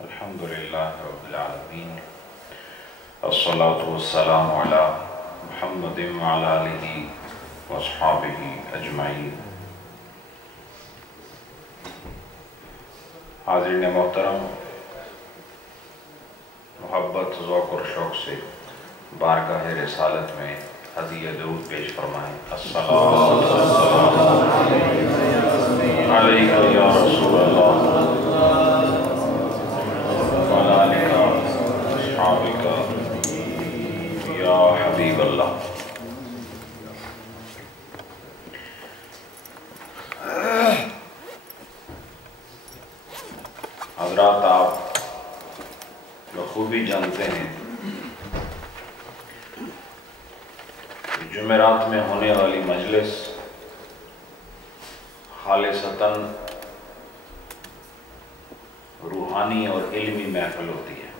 الحمدللہ رب العالمین الصلاة والسلام علی محمد وعلی آلہ واصحابہ اجمعین۔ حاضرین محترم، محبت، ذوق اور شوق سے بارگاہ رسالت میں ہدیہ درود پیش فرمائیں۔ الصلاۃ والسلام علیکہ یا رسول اللہ وعلی آلک واصحابک یا حبیب اللہ۔ حضرات، آپ بخوبی جانتے ہیں کہ جمعرات میں ہونے والی مجلس خالصتاً روحانی اور علمی محفل ہوتی ہے۔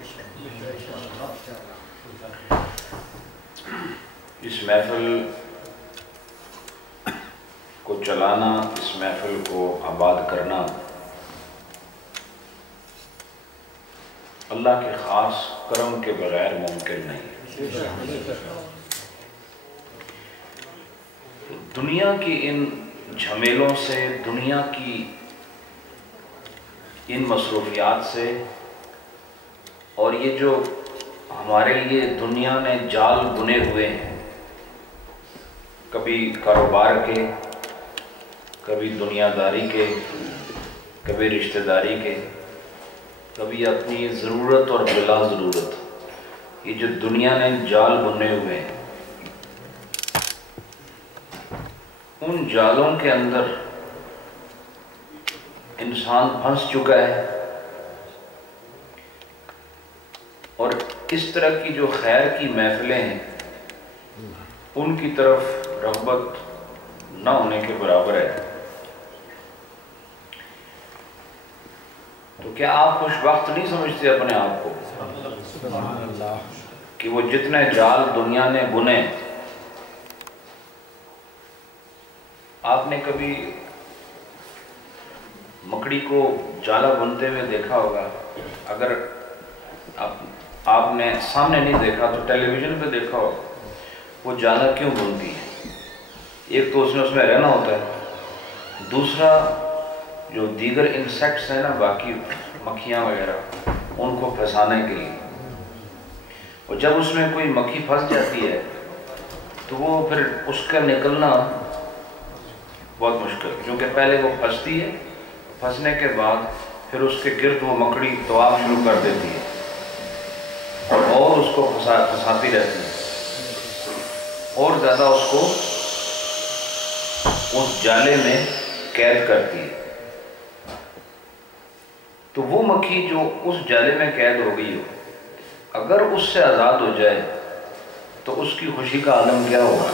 اس محفل کو چلانا، اس محفل کو آباد کرنا اللہ کے خاص کرم کے بغیر ممکن نہیں ہے۔ دنیا کی ان جھمیلوں سے، دنیا کی ان مصروفیات سے، اور یہ جو ہمارے لیے دنیا نے جال بنے ہوئے ہیں، کبھی کاروبار کے، کبھی دنیا داری کے، کبھی رشتہ داری کے، کبھی اپنی ضرورت اور بلا ضرورت، یہ جو دنیا نے جال بنے ہوئے ہیں، ان جالوں کے اندر انسان پھنس چکا ہے، اور اس طرح کی جو خیر کی محفلیں ہیں ان کی طرف رغبت نہ ہونے کے برابر ہے۔ تو کیا آپ خوش بخت نہیں سمجھتے اپنے آپ کو کہ وہ جتنے جال دنیا نے بنے، آپ نے کبھی مکڑی کو جالا بنتے ہوئے دیکھا ہوگا؟ اگر آپ نے سامنے نہیں دیکھا تو ٹیلی ویژن پہ دیکھا ہوگا۔ وہ جالا کیوں بنتی ہے؟ ایک تو اس میں رہنا ہوتا ہے، دوسرا جو دیگر انسیکٹس ہیں نا، باقی مکھیاں وغیرہ، ان کو پھنسانے کے لیے۔ اور جب اس میں کوئی مکھی پھنس جاتی ہے تو وہ پھر اس کا نکلنا بہت مشکل، کیونکہ پہلے وہ پھنستی ہے، پھنسنے کے بعد پھر اس کے گرد وہ مکڑی طواف شروع کر دیتی ہے اور اس کو پھنساتی رہتی ہے، اور زیادہ اس کو اس جالے میں قید کرتی ہے۔ تو وہ مکھی جو اس جالے میں قید ہو گئی ہو، اگر اس سے آزاد ہو جائے تو اس کی خوشی کا عالم کیا ہوگا؟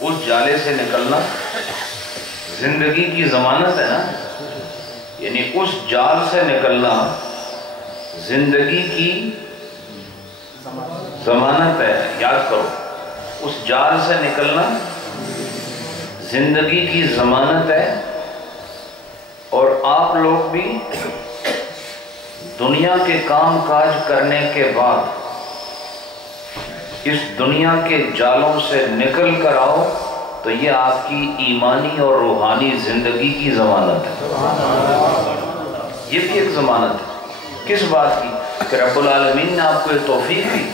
اس جالے سے نکلنا زندگی کی ضمانت ہے نا، یعنی اس جال سے نکلنا زندگی کی ضمانت ہے۔ یاد کرو، اس جال سے نکلنا زندگی کی ضمانت ہے۔ اور آپ لوگ بھی دنیا کے کام کاج کرنے کے بعد اس دنیا کے جالوں سے نکل کر آؤ تو یہ آپ کی ایمانی اور روحانی زندگی کی ضمانت ہے۔ یہ بھی ایک ضمانت ہے۔ کس بات کی؟ کہ رب العالمین نے آپ کو یہ توفیق دی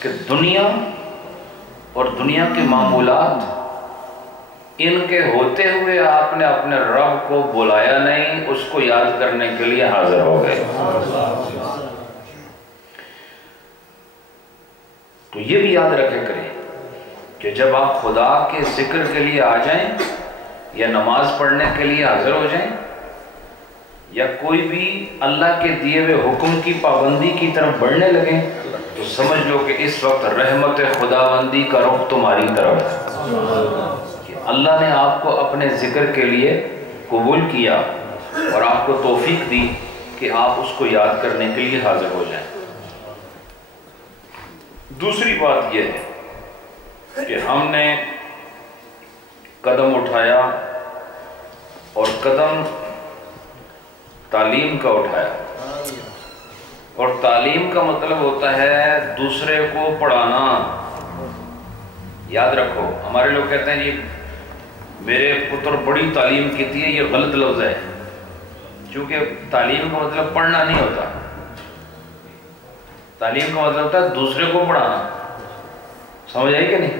کہ دنیا اور دنیا کے معمولات، ان کے ہوتے ہوئے آپ نے اپنے رب کو بلایا نہیں، اس کو یاد کرنے کے لیے حاضر ہو گئے۔ تو یہ بھی یاد رکھے کریں کہ جب آپ خدا کے ذکر کے لیے آ جائیں، یا نماز پڑھنے کے لیے حاضر ہو جائیں، یا کوئی بھی اللہ کے دیے ہوئے حکم کی پابندی کی طرف بڑھنے لگیں، تو سمجھ لو کہ اس وقت رحمت خداوندی کا رخ تمہاری طرف ہے کہ اللہ نے آپ کو اپنے ذکر کے لیے قبول کیا اور آپ کو توفیق دی کہ آپ اس کو یاد کرنے کے لیے حاضر ہو جائیں۔ دوسری بات یہ ہے کہ ہم نے قدم اٹھایا اور قدم تعلیم کا اٹھایا، اور تعلیم کا مطلب ہوتا ہے دوسرے کو پڑھانا۔ یاد رکھو، ہمارے لوگ کہتے ہیں جی میرے پتر بڑی تعلیم کی ہے، یہ غلط لفظ ہے، کیونکہ تعلیم کا مطلب پڑھنا نہیں ہوتا، تعلیم کا مطلب ہوتا ہے دوسرے کو پڑھانا۔ سمجھ آئی کہ نہیں؟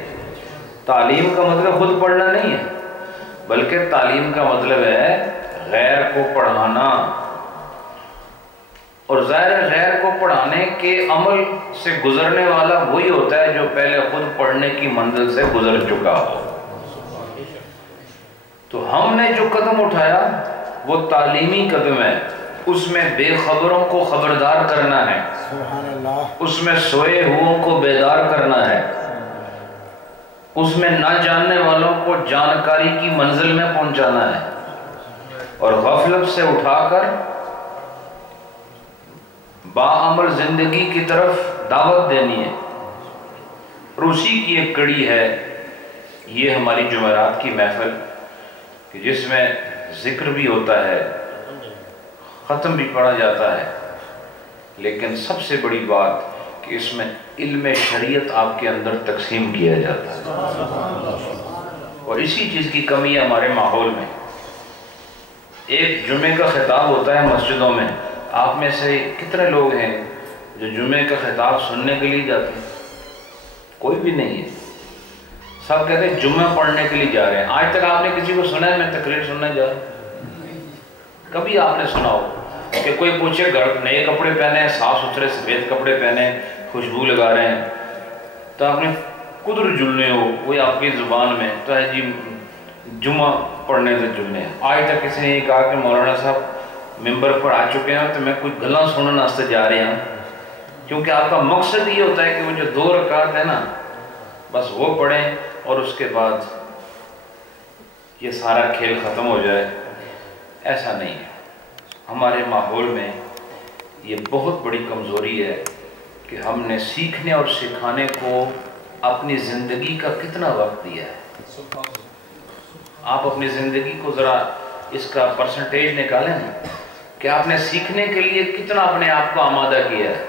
تعلیم کا مطلب خود پڑھنا نہیں ہے، بلکہ تعلیم کا مطلب ہے غیر کو پڑھانا، اور ظاہر ہے غیر کو پڑھانے کے عمل سے گزرنے والا وہی ہوتا ہے جو پہلے خود پڑھنے کی منزل سے گزر چکا ہو۔ تو ہم نے جو قدم اٹھایا وہ تعلیمی قدم ہے، اس میں بے خبروں کو خبردار کرنا ہے، اس میں سوئے ہوئوں کو بیدار کرنا ہے، اس میں نہ جاننے والوں کو جانکاری کی منزل میں پہنچانا ہے، اور غفلت سے اٹھا کر باعمل زندگی کی طرف دعوت دینی ہے۔ اور اسی کی ایک کڑی ہے یہ ہماری جمعرات کی محفل، کہ جس میں ذکر بھی ہوتا ہے، ختم بھی پڑھا جاتا ہے، لیکن سب سے بڑی بات کہ اس میں علم شریعت آپ کے اندر تقسیم کیا جاتا ہے، اور اسی چیز کی کمی ہے ہمارے ماحول میں۔ ایک جمعے کا خطاب ہوتا ہے مسجدوں میں، آپ میں سے کتنے لوگ ہیں جو جمعے کا خطاب سننے کے لیے جاتے ہیں؟ کوئی بھی نہیں ہے، سب کہتے ہیں جمعہ پڑھنے کے لیے جا رہے ہیں۔ آج تک آپ نے کسی کو سنا ہے میں تقریر سننے جا رہا ہوں؟ کبھی آپ نے سنا ہو کہ کوئی پوچھے گھر نئے کپڑے پہنے ہیں، صاف ستھرے سفید کپڑے پہنے، خوشبو لگا رہے ہیں، تو آپ نے قدر جلنے ہو، وہی آپ کی زبان میں تو ہے جی جمعہ پڑھنے سے جلنے ہیں۔ آج تک کسی نے یہ کہا کہ مولانا صاحب ممبر پر آ چکے ہیں تو میں کچھ گلاں سننے واسطے جا رہے ہیں، کیونکہ آپ کا مقصد یہ ہوتا ہے کہ وہ جو 2 رکعت ہے نا بس وہ پڑھیں اور اس کے بعد یہ سارا کھیل ختم ہو جائے۔ ایسا نہیں ہے، ہمارے ماحول میں یہ بہت بڑی کمزوری ہے کہ ہم نے سیکھنے اور سکھانے کو اپنی زندگی کا کتنا وقت دیا ہے۔ آپ اپنی زندگی کو ذرا اس کا پرسنٹیج نکالیں نا کہ آپ نے سیکھنے کے لیے کتنا اپنے آپ کو آمادہ کیا ہے۔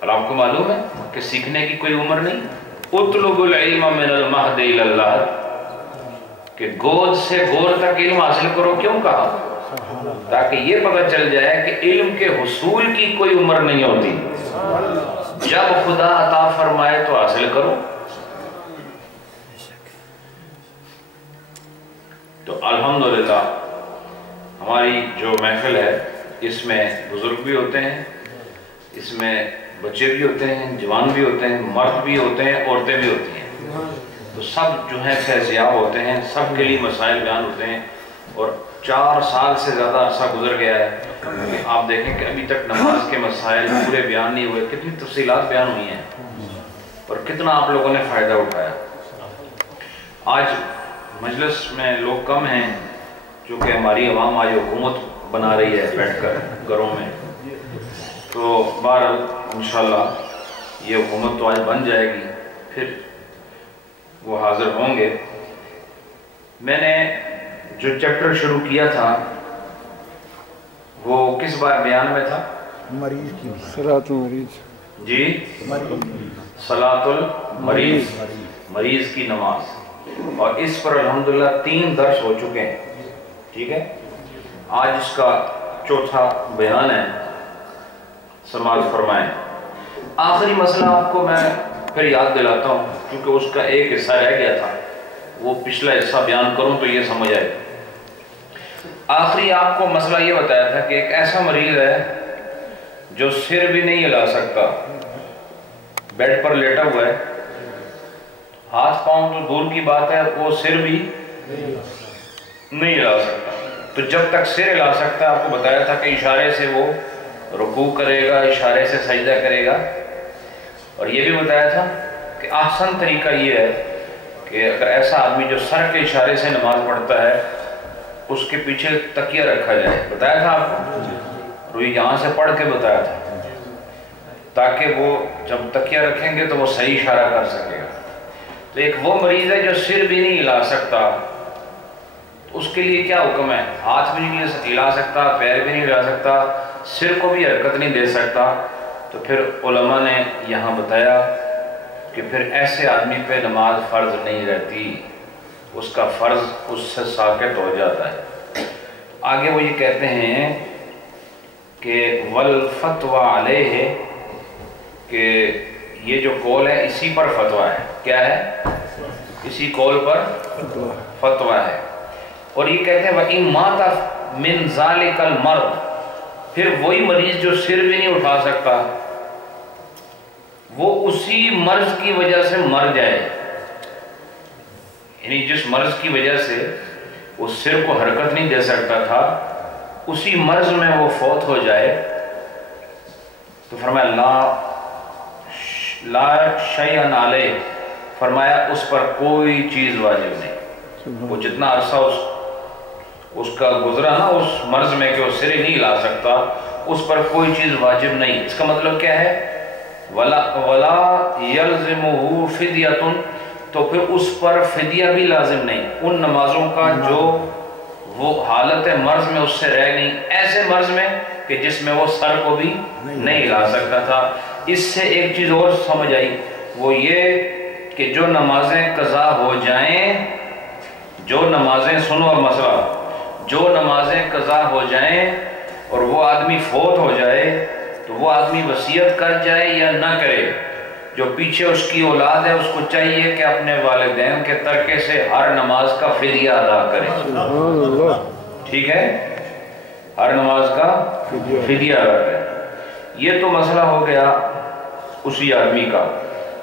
اور آپ کو معلوم ہے کہ سیکھنے کی کوئی عمر نہیں۔ اطلب العلم من المہد الی اللہ، کہ گود سے گور تک علم حاصل کرو، کیوں کہا؟ تاکہ یہ پتہ چل جائے کہ علم کے حصول کی کوئی عمر نہیں ہوتی، جب خدا عطا فرمائے تو حاصل کرو۔ تو الحمدللہ ہماری جو محفل ہے اس میں بزرگ بھی ہوتے ہیں، اس میں بچے بھی ہوتے ہیں، جوان بھی ہوتے ہیں، مرد بھی ہوتے ہیں، عورتیں بھی ہوتی ہیں، تو سب جو ہیں فیضیاب ہوتے ہیں، سب کے لیے مسائل بیان ہوتے ہیں۔ اور 4 سال سے زیادہ عرصہ گزر گیا ہے کہ آپ دیکھیں کہ ابھی تک نماز کے مسائل پورے بیان نہیں ہوئے، کتنی تفصیلات بیان ہوئی ہیں اور کتنا آپ لوگوں نے فائدہ اٹھایا۔ آج مجلس میں لوگ کم ہیں چونکہ ہماری عوام آج حکومت بنا رہی ہے بیٹھ کر گھروں میں، تو بہرحال انشاءاللہ یہ حکومت تو آج بن جائے گی، پھر وہ حاضر ہوں گے۔ میں نے جو چیپٹر شروع کیا تھا وہ کس بار بیان میں تھا؟ مریض کی صلاۃ المریض، جی صلاۃ المریض، مریض کی نماز، اور اس پر الحمدللہ 3 درس ہو چکے ہیں، ٹھیک ہے۔ آج اس کا 4تھا بیان ہے، سماعت فرمائیں۔ آخری مسئلہ آپ کو میں پھر یاد دلاتا ہوں کیونکہ اس کا ایک حصہ رہ گیا تھا، وہ پچھلا حصہ بیان کروں تو یہ سمجھ آئے۔ آخری آپ کو مسئلہ یہ بتایا تھا کہ ایک ایسا مریض ہے جو سر بھی نہیں ہلا سکتا، بیڈ پر لیٹا ہوا ہے، ہاتھ پاؤں تو دور کی بات ہے، وہ سر بھی نہیں ہلا سکتا۔ تو جب تک سر ہلا سکتا ہے، آپ کو بتایا تھا کہ اشارے سے وہ رکوع کرے گا، اشارے سے سجدہ کرے گا، اور یہ بھی بتایا تھا کہ احسن طریقہ یہ ہے کہ اگر ایسا آدمی جو سر کے اشارے سے نماز پڑھتا ہے اس کے پیچھے تکیہ رکھا جائے، بتایا تھا آپ کو، روئی یہاں سے پڑھ کے بتایا تھا، تاکہ وہ جب تکیہ رکھیں گے تو وہ صحیح اشارہ کر سکے گا۔ تو ایک وہ مریض ہے جو سر بھی نہیں ہلا سکتا، اس کے لیے کیا حکم ہے؟ ہاتھ بھی نہیں ہلا سکتا، پیر بھی نہیں ہلا سکتا، سر کو بھی حرکت نہیں دے سکتا. تو پھر علماء نے یہاں بتایا کہ پھر ایسے آدمی پہ نماز فرض نہیں رہتی، اس کا فرض اس سے ساقط ہو جاتا ہے. آگے وہ یہ کہتے ہیں کہ والفتوی علیہ، کہ یہ جو قول ہے اسی پر فتویٰ ہے. کیا ہے؟ اسی قول پر فتویٰ ہے. اور یہ کہتے ہیں وَإِن مَاتَ مِن ذَلِكَ الْمَرْضِ، پھر وہی مریض جو سر بھی نہیں اٹھا سکتا وہ اسی مرض کی وجہ سے مر جائے، یعنی جس مرض کی وجہ سے وہ سر کو حرکت نہیں دے سکتا تھا اسی مرض میں وہ فوت ہو جائے، تو فرمایا لا شیء علیہ، فرمایا اس پر کوئی چیز واجب نہیں. وہ جتنا عرصہ اس کا گزرا نا اس مرض میں کہ وہ سر ہی نہیں ہلا سکتا، اس پر کوئی چیز واجب نہیں. اس کا مطلب کیا ہے؟ وَلَا يَلْزِمُهُ فِدْيَةٌ، تو پھر اس پر فدیہ بھی لازم نہیں ان نمازوں کا جو وہ حالت مرض میں اس سے رہ گئی، ایسے مرض میں کہ جس میں وہ سر کو بھی نہیں ہلا سکتا تھا. اس سے ایک چیز اور سمجھ آئی، وہ یہ کہ جو نمازیں قضا ہو جائیں، جو نمازیں، سنو اور مسئلہ، جو نمازیں قضا ہو جائیں اور وہ آدمی فوت ہو جائے تو وہ آدمی وصیت کر جائے یا نہ کرے، جو پیچھے اس کی اولاد ہے اس کو چاہیے کہ اپنے والدین کے ترکے سے ہر نماز کا فدیہ ادا کرے. ٹھیک ہے؟ ہر نماز کا فدیہ ادا کرے. یہ تو مسئلہ ہو گیا اسی آدمی کا.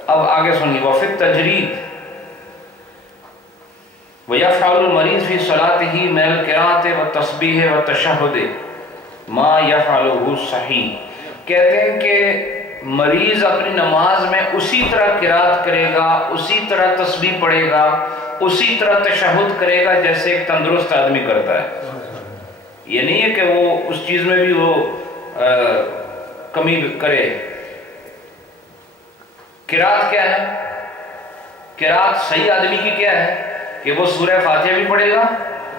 اب آگے سنیے، وفی التجرید وَيَفْعَلُ الْمَرِيضُ فِي صَلَاتِهِ مِنَ الْقِرَاءَةِ وَالتَّسْبِيحِ وَالتَّشَهُّدِ مَا يَفْعَلُهُ صَحِیح. کہتے ہیں کہ مریض اپنی نماز میں اسی طرح قرات کرے گا، اسی طرح تسبیح پڑھے گا، اسی طرح تشہد کرے گا جیسے ایک تندرست آدمی کرتا ہے. یہ نہیں ہے کہ وہ اس چیز میں بھی وہ کمی کرے. قرات کیا ہے؟ قرات صحیح آدمی کی کیا ہے کہ وہ سورہ فاتحہ بھی پڑھے گا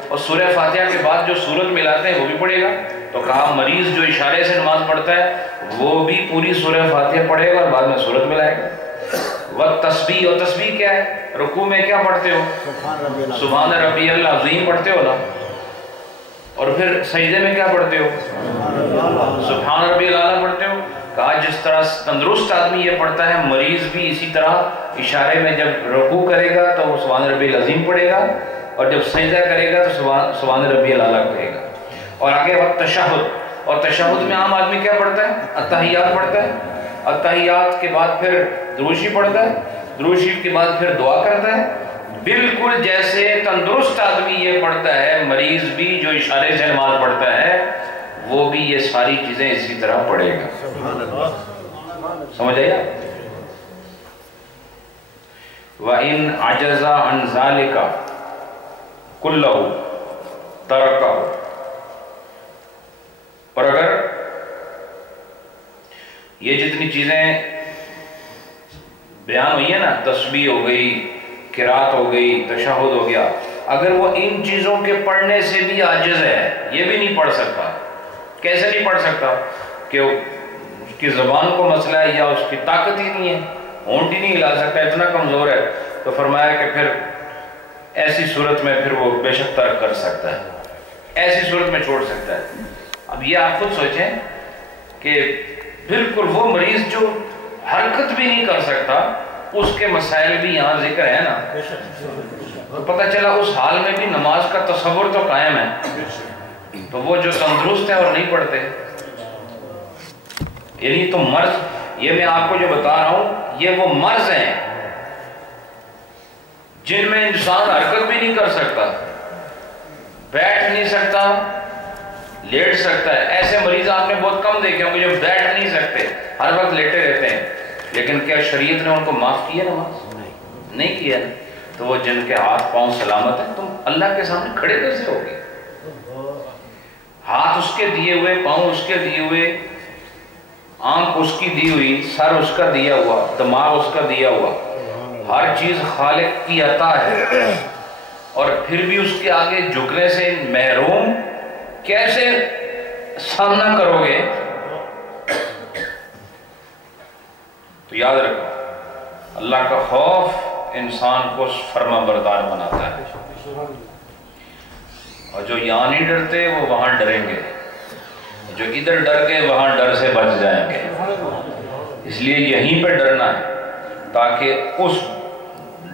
اور سورہ فاتحہ کے بعد جو سورت ملاتے ہیں وہ بھی پڑھے گا. تو کہا مریض جو اشارے سے نماز پڑھتا ہے وہ بھی پوری سورہ فاتحہ پڑھے گا اور بعد میں سورت ملائے گا. والتسبیح، اور تسبیح کیا ہے؟ رکوع میں کیا پڑھتے ہو؟ سبحان ربی العظیم پڑھتے ہو نا. اور پھر سجدے میں کیا پڑھتے ہو؟ سبحان ربی الاعلیٰ پڑھتے ہو. کہا جس طرح تندرست آدمی یہ پڑھتا ہے مریض بھی اسی طرح اشارے میں جب رکوع کرے گا تو وہ سبحان ربی العظیم پڑھے گا اور جب سجدہ کرے گا تو سبحان ربی الاعلیٰ پڑھے گا. اور آگے وقت تشہد، اور تشہد میں عام آدمی کیا پڑھتا ہے؟ التحیات پڑھتا ہے. التحیات کے بعد پھر درود شریف پڑھتا ہے، درود شریف کے بعد پھر دعا کرتا ہے. بالکل جیسے تندرست آدمی یہ پڑھتا ہے مریض بھی جو اشارے سے نماز پڑھتا ہے وہ بھی یہ ساری چیزیں اسی طرح پڑھے گا. سمجھ آیا؟ وَإِنْ عَجَزَ عَنْ ذَلِكَ كُلَّهُ تَرَكَهُ، اور اگر یہ جتنی چیزیں بیان ہوئی ہیں نا، تسبیح ہو گئی، قرات ہو گئی، تشہد ہو گیا، اگر وہ ان چیزوں کے پڑھنے سے بھی عاجز ہے، یہ بھی نہیں پڑھ سکتا. کیسے نہیں پڑھ سکتا؟ کہ اس کی زبان کو مسئلہ ہے یا اس کی طاقت ہی نہیں ہے، ہونٹ ہی نہیں ہلا سکتا، اتنا کمزور ہے. تو فرمایا کہ پھر ایسی صورت میں پھر وہ بے شک ترک کر سکتا ہے، ایسی صورت میں چھوڑ سکتا ہے. اب یہ آپ خود سوچیں کہ بالکل وہ مریض جو حرکت بھی نہیں کر سکتا اس کے مسائل بھی یہاں ذکر ہے نا. تو پتہ چلا اس حال میں بھی نماز کا تصور تو قائم ہے. تو وہ جو تندرست ہیں اور نہیں پڑھتے، یعنی تو مرض، یہ میں آپ کو جو بتا رہا ہوں یہ وہ مرض ہیں جن میں انسان حرکت بھی نہیں کر سکتا، بیٹھ نہیں سکتا، لیٹ سکتا ہے. ایسے مریض آپ نے بہت کم دیکھے ہوں گے جو بیٹھ نہیں سکتے، ہر وقت لیٹے رہتے ہیں. لیکن کیا شریعت نے ان کو معاف کیا نماز؟ نہیں کیا. تو وہ جن کے ہاتھ پاؤں سلامت ہیں، تم اللہ کے سامنے کھڑے کیسے ہوگے؟ ہاتھ اس کے دیے ہوئے، پاؤں اس کے دیے ہوئے، آنکھ اس کی دی ہوئی، سر اس کا دیا ہوا، دماغ اس کا دیا ہوا، ہر چیز خالق کی عطا ہے. اور پھر بھی اس کے آگے جھکنے سے محروم کیسے سامنا کرو گے؟ تو یاد رکھو اللہ کا خوف انسان کو فرما بردار بناتا ہے، اور جو یہاں نہیں ڈرتے وہ وہاں ڈریں گے، جو ادھر ڈر گئے وہاں ڈر سے بچ جائیں گے۔ اس لیے یہیں پہ ڈرنا ہے تاکہ اس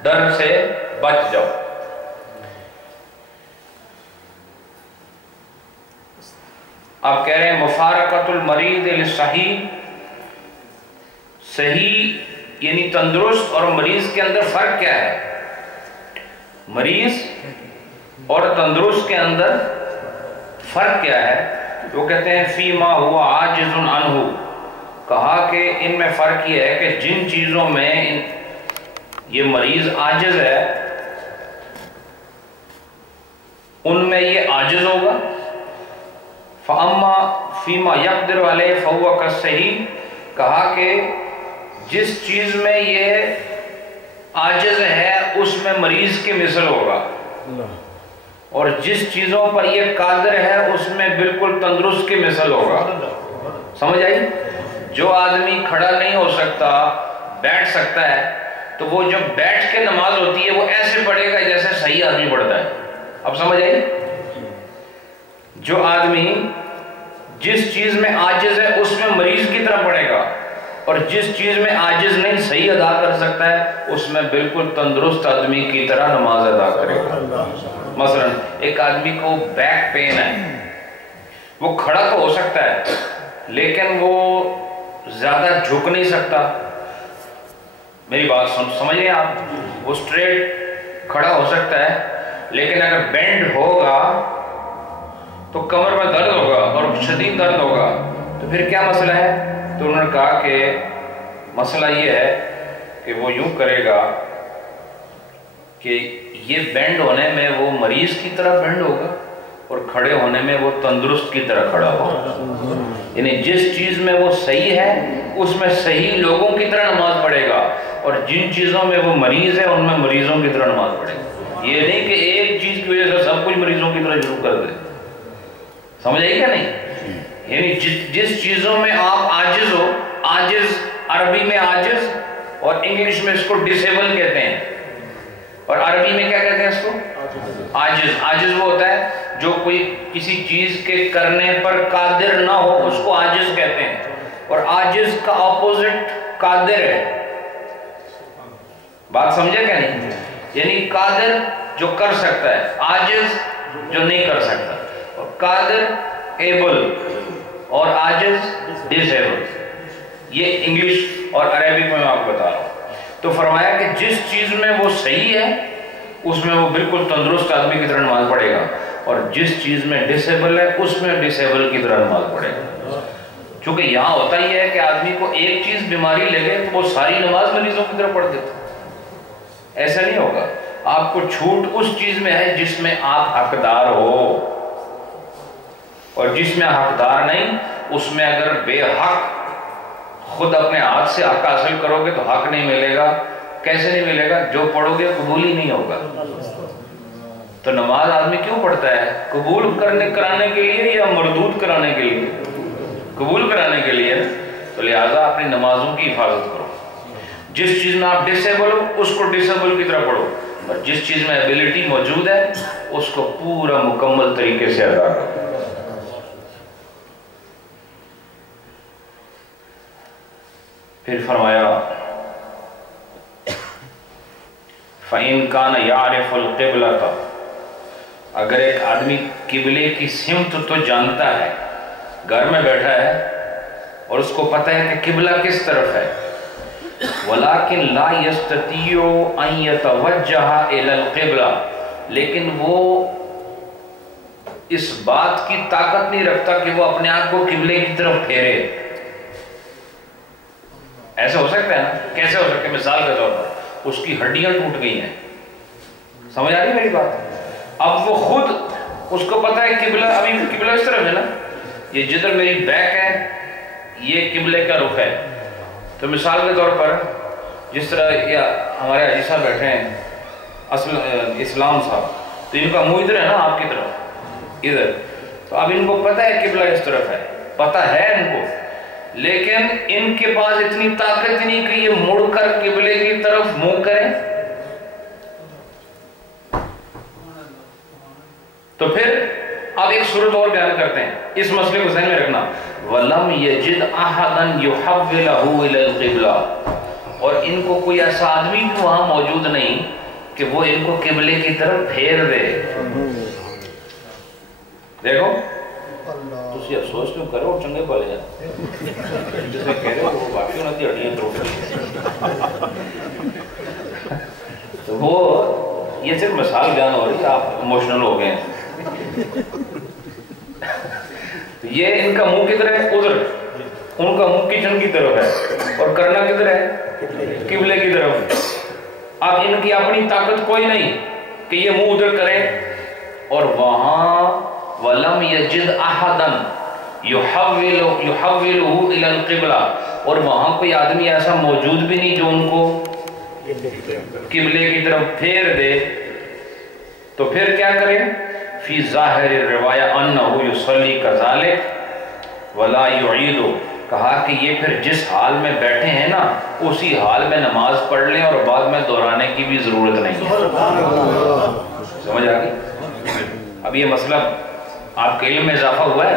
ڈر سے بچ جاؤ۔ آپ کہہ رہے ہیں مفارقت المریض للصحیح، صحیح یعنی تندرست اور مریض کے اندر فرق کیا ہے؟ مریض اور تندرست کے اندر فرق کیا ہے؟ وہ کہتے ہیں فیما ہوا عاجز عنہ، کہا کہ ان میں فرق یہ ہے کہ جن چیزوں میں یہ مریض عاجز ہے ان میں یہ عاجز ہوگا، فَأَمَّا فِيمَا يَقْدِرُ عَلَيْهِ فَهُوَ كَالصَّحِيحِ، کہا کہ جس چیز میں یہ عاجز ہے اس میں مریض کے مثل ہوگا، اور جس چیزوں پر یہ قادر ہے اس میں بالکل تندرست کی مثل ہوگا۔ سمجھ آئی؟ جو آدمی کھڑا نہیں ہو سکتا بیٹھ سکتا ہے، تو وہ جب بیٹھ کے نماز ہوتی ہے وہ ایسے پڑھے گا جیسے صحیح آدمی پڑھتا ہے۔ اب سمجھ آئی؟ جو آدمی جس چیز میں عاجز ہے اس میں مریض کی طرح پڑھے گا، اور جس چیز میں عاجز نہیں صحیح ادا کر سکتا ہے اس میں بالکل تندرست آدمی کی طرح نماز ادا کرے گا۔ مثلا ایک آدمی کو بیک پین ہے، وہ کھڑا تو ہو سکتا ہے لیکن وہ زیادہ جھک نہیں سکتا۔ میری بات سمجھ رہے ہیں آپ؟ وہ اسٹریٹ کھڑا ہو سکتا ہے لیکن اگر بینڈ ہوگا تو کمر میں درد ہوگا اور شدید درد ہوگا، تو پھر کیا مسئلہ ہے؟ تو انہوں نے کہا کہ مسئلہ یہ ہے کہ وہ یوں کرے گا کہ یہ بینڈ ہونے میں وہ مریض کی طرح بینڈ ہوگا اور کھڑے ہونے میں وہ تندرست کی طرح کھڑا ہوگا، یعنی جس چیز میں وہ صحیح ہے اس میں صحیح لوگوں کی طرح نماز پڑھے گا، اور جن چیزوں میں وہ مریض ہے ان میں مریضوں کی طرح نماز پڑھے گا۔ یہ نہیں کہ ایک چیز کی وجہ سے سب کچھ مریضوں کی طرح شروع کر دے۔ سمجھ آئی کیا نہیں؟ یعنی جس چیزوں میں آپ عاجز ہو، عاجز عربی میں عاجز اور انگلش میں اس کو ڈسیبل کہتے ہیں، اور عربی میں کیا کہتے ہیں اس کو؟ عاجز۔ عاجز وہ ہوتا ہے جو کوئی کسی چیز کے کرنے پر قادر نہ ہو، اس کو عاجز کہتے ہیں، اور عاجز کا اپوزٹ قادر ہے۔ بات سمجھے کیا نہیں؟ یعنی قادر جو کر سکتا ہے، عاجز جو نہیں کر سکتا، اور قادر ایبل اور عاجز ڈس ایبل۔ یہ انگلش اور عربک میں آپ کو بتا رہا ہوں۔ تو فرمایا کہ جس چیز میں وہ صحیح ہے اس میں وہ بالکل تندرست آدمی کی طرح نماز پڑھے گا، اور جس چیز میں ڈس ایبل ہے اس میں ڈس ایبل کی طرح نماز پڑھے گا۔ چونکہ یہاں ہوتا ہی ہے کہ آدمی کو ایک چیز بیماری لگے تو وہ ساری نماز مریضوں کی طرح پڑھ دیتا، ایسا نہیں ہوگا۔ آپ کو چھوٹ اس چیز میں ہے جس میں آپ حقدار ہو، اور جس میں حقدار نہیں اس میں اگر بے حق خود اپنے ہاتھ سے حق حاصل کرو گے تو حق نہیں ملے گا۔ کیسے نہیں ملے گا؟ جو پڑھو گے قبول ہی نہیں ہوگا۔ تو نماز آدمی کیوں پڑھتا ہے؟ قبول کرانے کے لیے یا مردود کرانے کے لیے؟ قبول کرانے کے لیے۔ تو لہٰذا اپنی نمازوں کی حفاظت کرو۔ جس چیز میں آپ ڈسیبل ہو اس کو ڈسیبل کی طرح پڑھو، اور جس چیز میں ایبلٹی موجود ہے اس کو پورا مکمل طریقے سے ادا کرو۔ پھر فرمایا فَإِن كَانَ يَعْرِفُ الْقِبْلَةَ، اگر ایک آدمی قبلے کی سمت تو جانتا ہے، گھر میں بیٹھا ہے اور اس کو پتہ ہے کہ قبلہ کس طرف ہے، وَلَكِنْ لَا يَسْتَطِيعُ أَن يَتَوَجَّهَ إِلَى الْقِبْلَةِ، لیکن وہ اس بات کی طاقت نہیں رکھتا کہ وہ اپنے آپ کو قبلے کی طرف پھیرے۔ ایسا ہو سکتا ہے نا؟ کیسے ہو سکتا ہے؟ مثال کے طور پر اس کی ہڈیاں ٹوٹ گئی ہیں، سمجھ آ رہی میری بات؟ اب وہ خود اس کو پتا ہے قبلہ، ابھی قبلہ اس طرف ہے نا، یہ جدھر میری بیک ہے یہ قبلے کا رخ ہے۔ تو مثال کے طور پر جس طرح یہ ہمارے حاجی صاحب بیٹھے ہیں اسلام صاحب، تو ان کا منہ ادھر ہے نا آپ کی طرف ادھر، تو اب ان کو پتہ ہے قبلہ اس طرف ہے، پتہ ہے ان کو، لیکن ان کے پاس اتنی طاقت نہیں کہ یہ مڑ کر قبلے کی طرف منہ کریں. تو پھر اب ایک صورت اور بیان کرتے ہیں، اس مسئلے کو ذہن میں رکھنا. وَلَمْ يَجِدْ أَحَدًا يُحَوِّلَهُ إِلَى الْقِبْلَةِ، اور ان کو کوئی ایسا آدمی بھی وہاں موجود نہیں کہ وہ ان کو قبلے کی طرف پھیر دے. دیکھو تسی افسوس کیوں کرو چنگے پالے جاتے جسے کہہ رہے ہو وہ باقی انہوں نے ہڈیاں توڑ تو وہ یہ صرف مثال بیان ہو رہی ہے، آپ ایموشنل ہو گئے ہیں. یہ ان کا منہ کدھر ہے؟ ادھر. ان کا منہ کچن کی طرف ہے اور کرنا کدھر ہے؟ قبلے کی طرف. اب ان کی اپنی طاقت کوئی نہیں کہ یہ منہ ادھر کرے، اور وہاں وَلَمْ يَجِدْ أَحَدًا يُحَوِّلُهُ إِلَى الْقِبْلَةِ، اور وہاں کوئی آدمی ایسا موجود بھی نہیں جو ان کو قبلے کی طرف پھیر دے. تو پھر کیا کرے؟ فی ظاہر الروایہ انہو یصلی کذالک ولا یعید، کہا کہ یہ پھر جس حال میں بیٹھے ہیں نا اسی حال میں نماز پڑھ لیں اور بعد میں دہرانے کی بھی ضرورت نہیں ہے. سمجھ آ گئی؟ اب یہ مسئلہ آپ کے علم میں اضافہ ہوا ہے،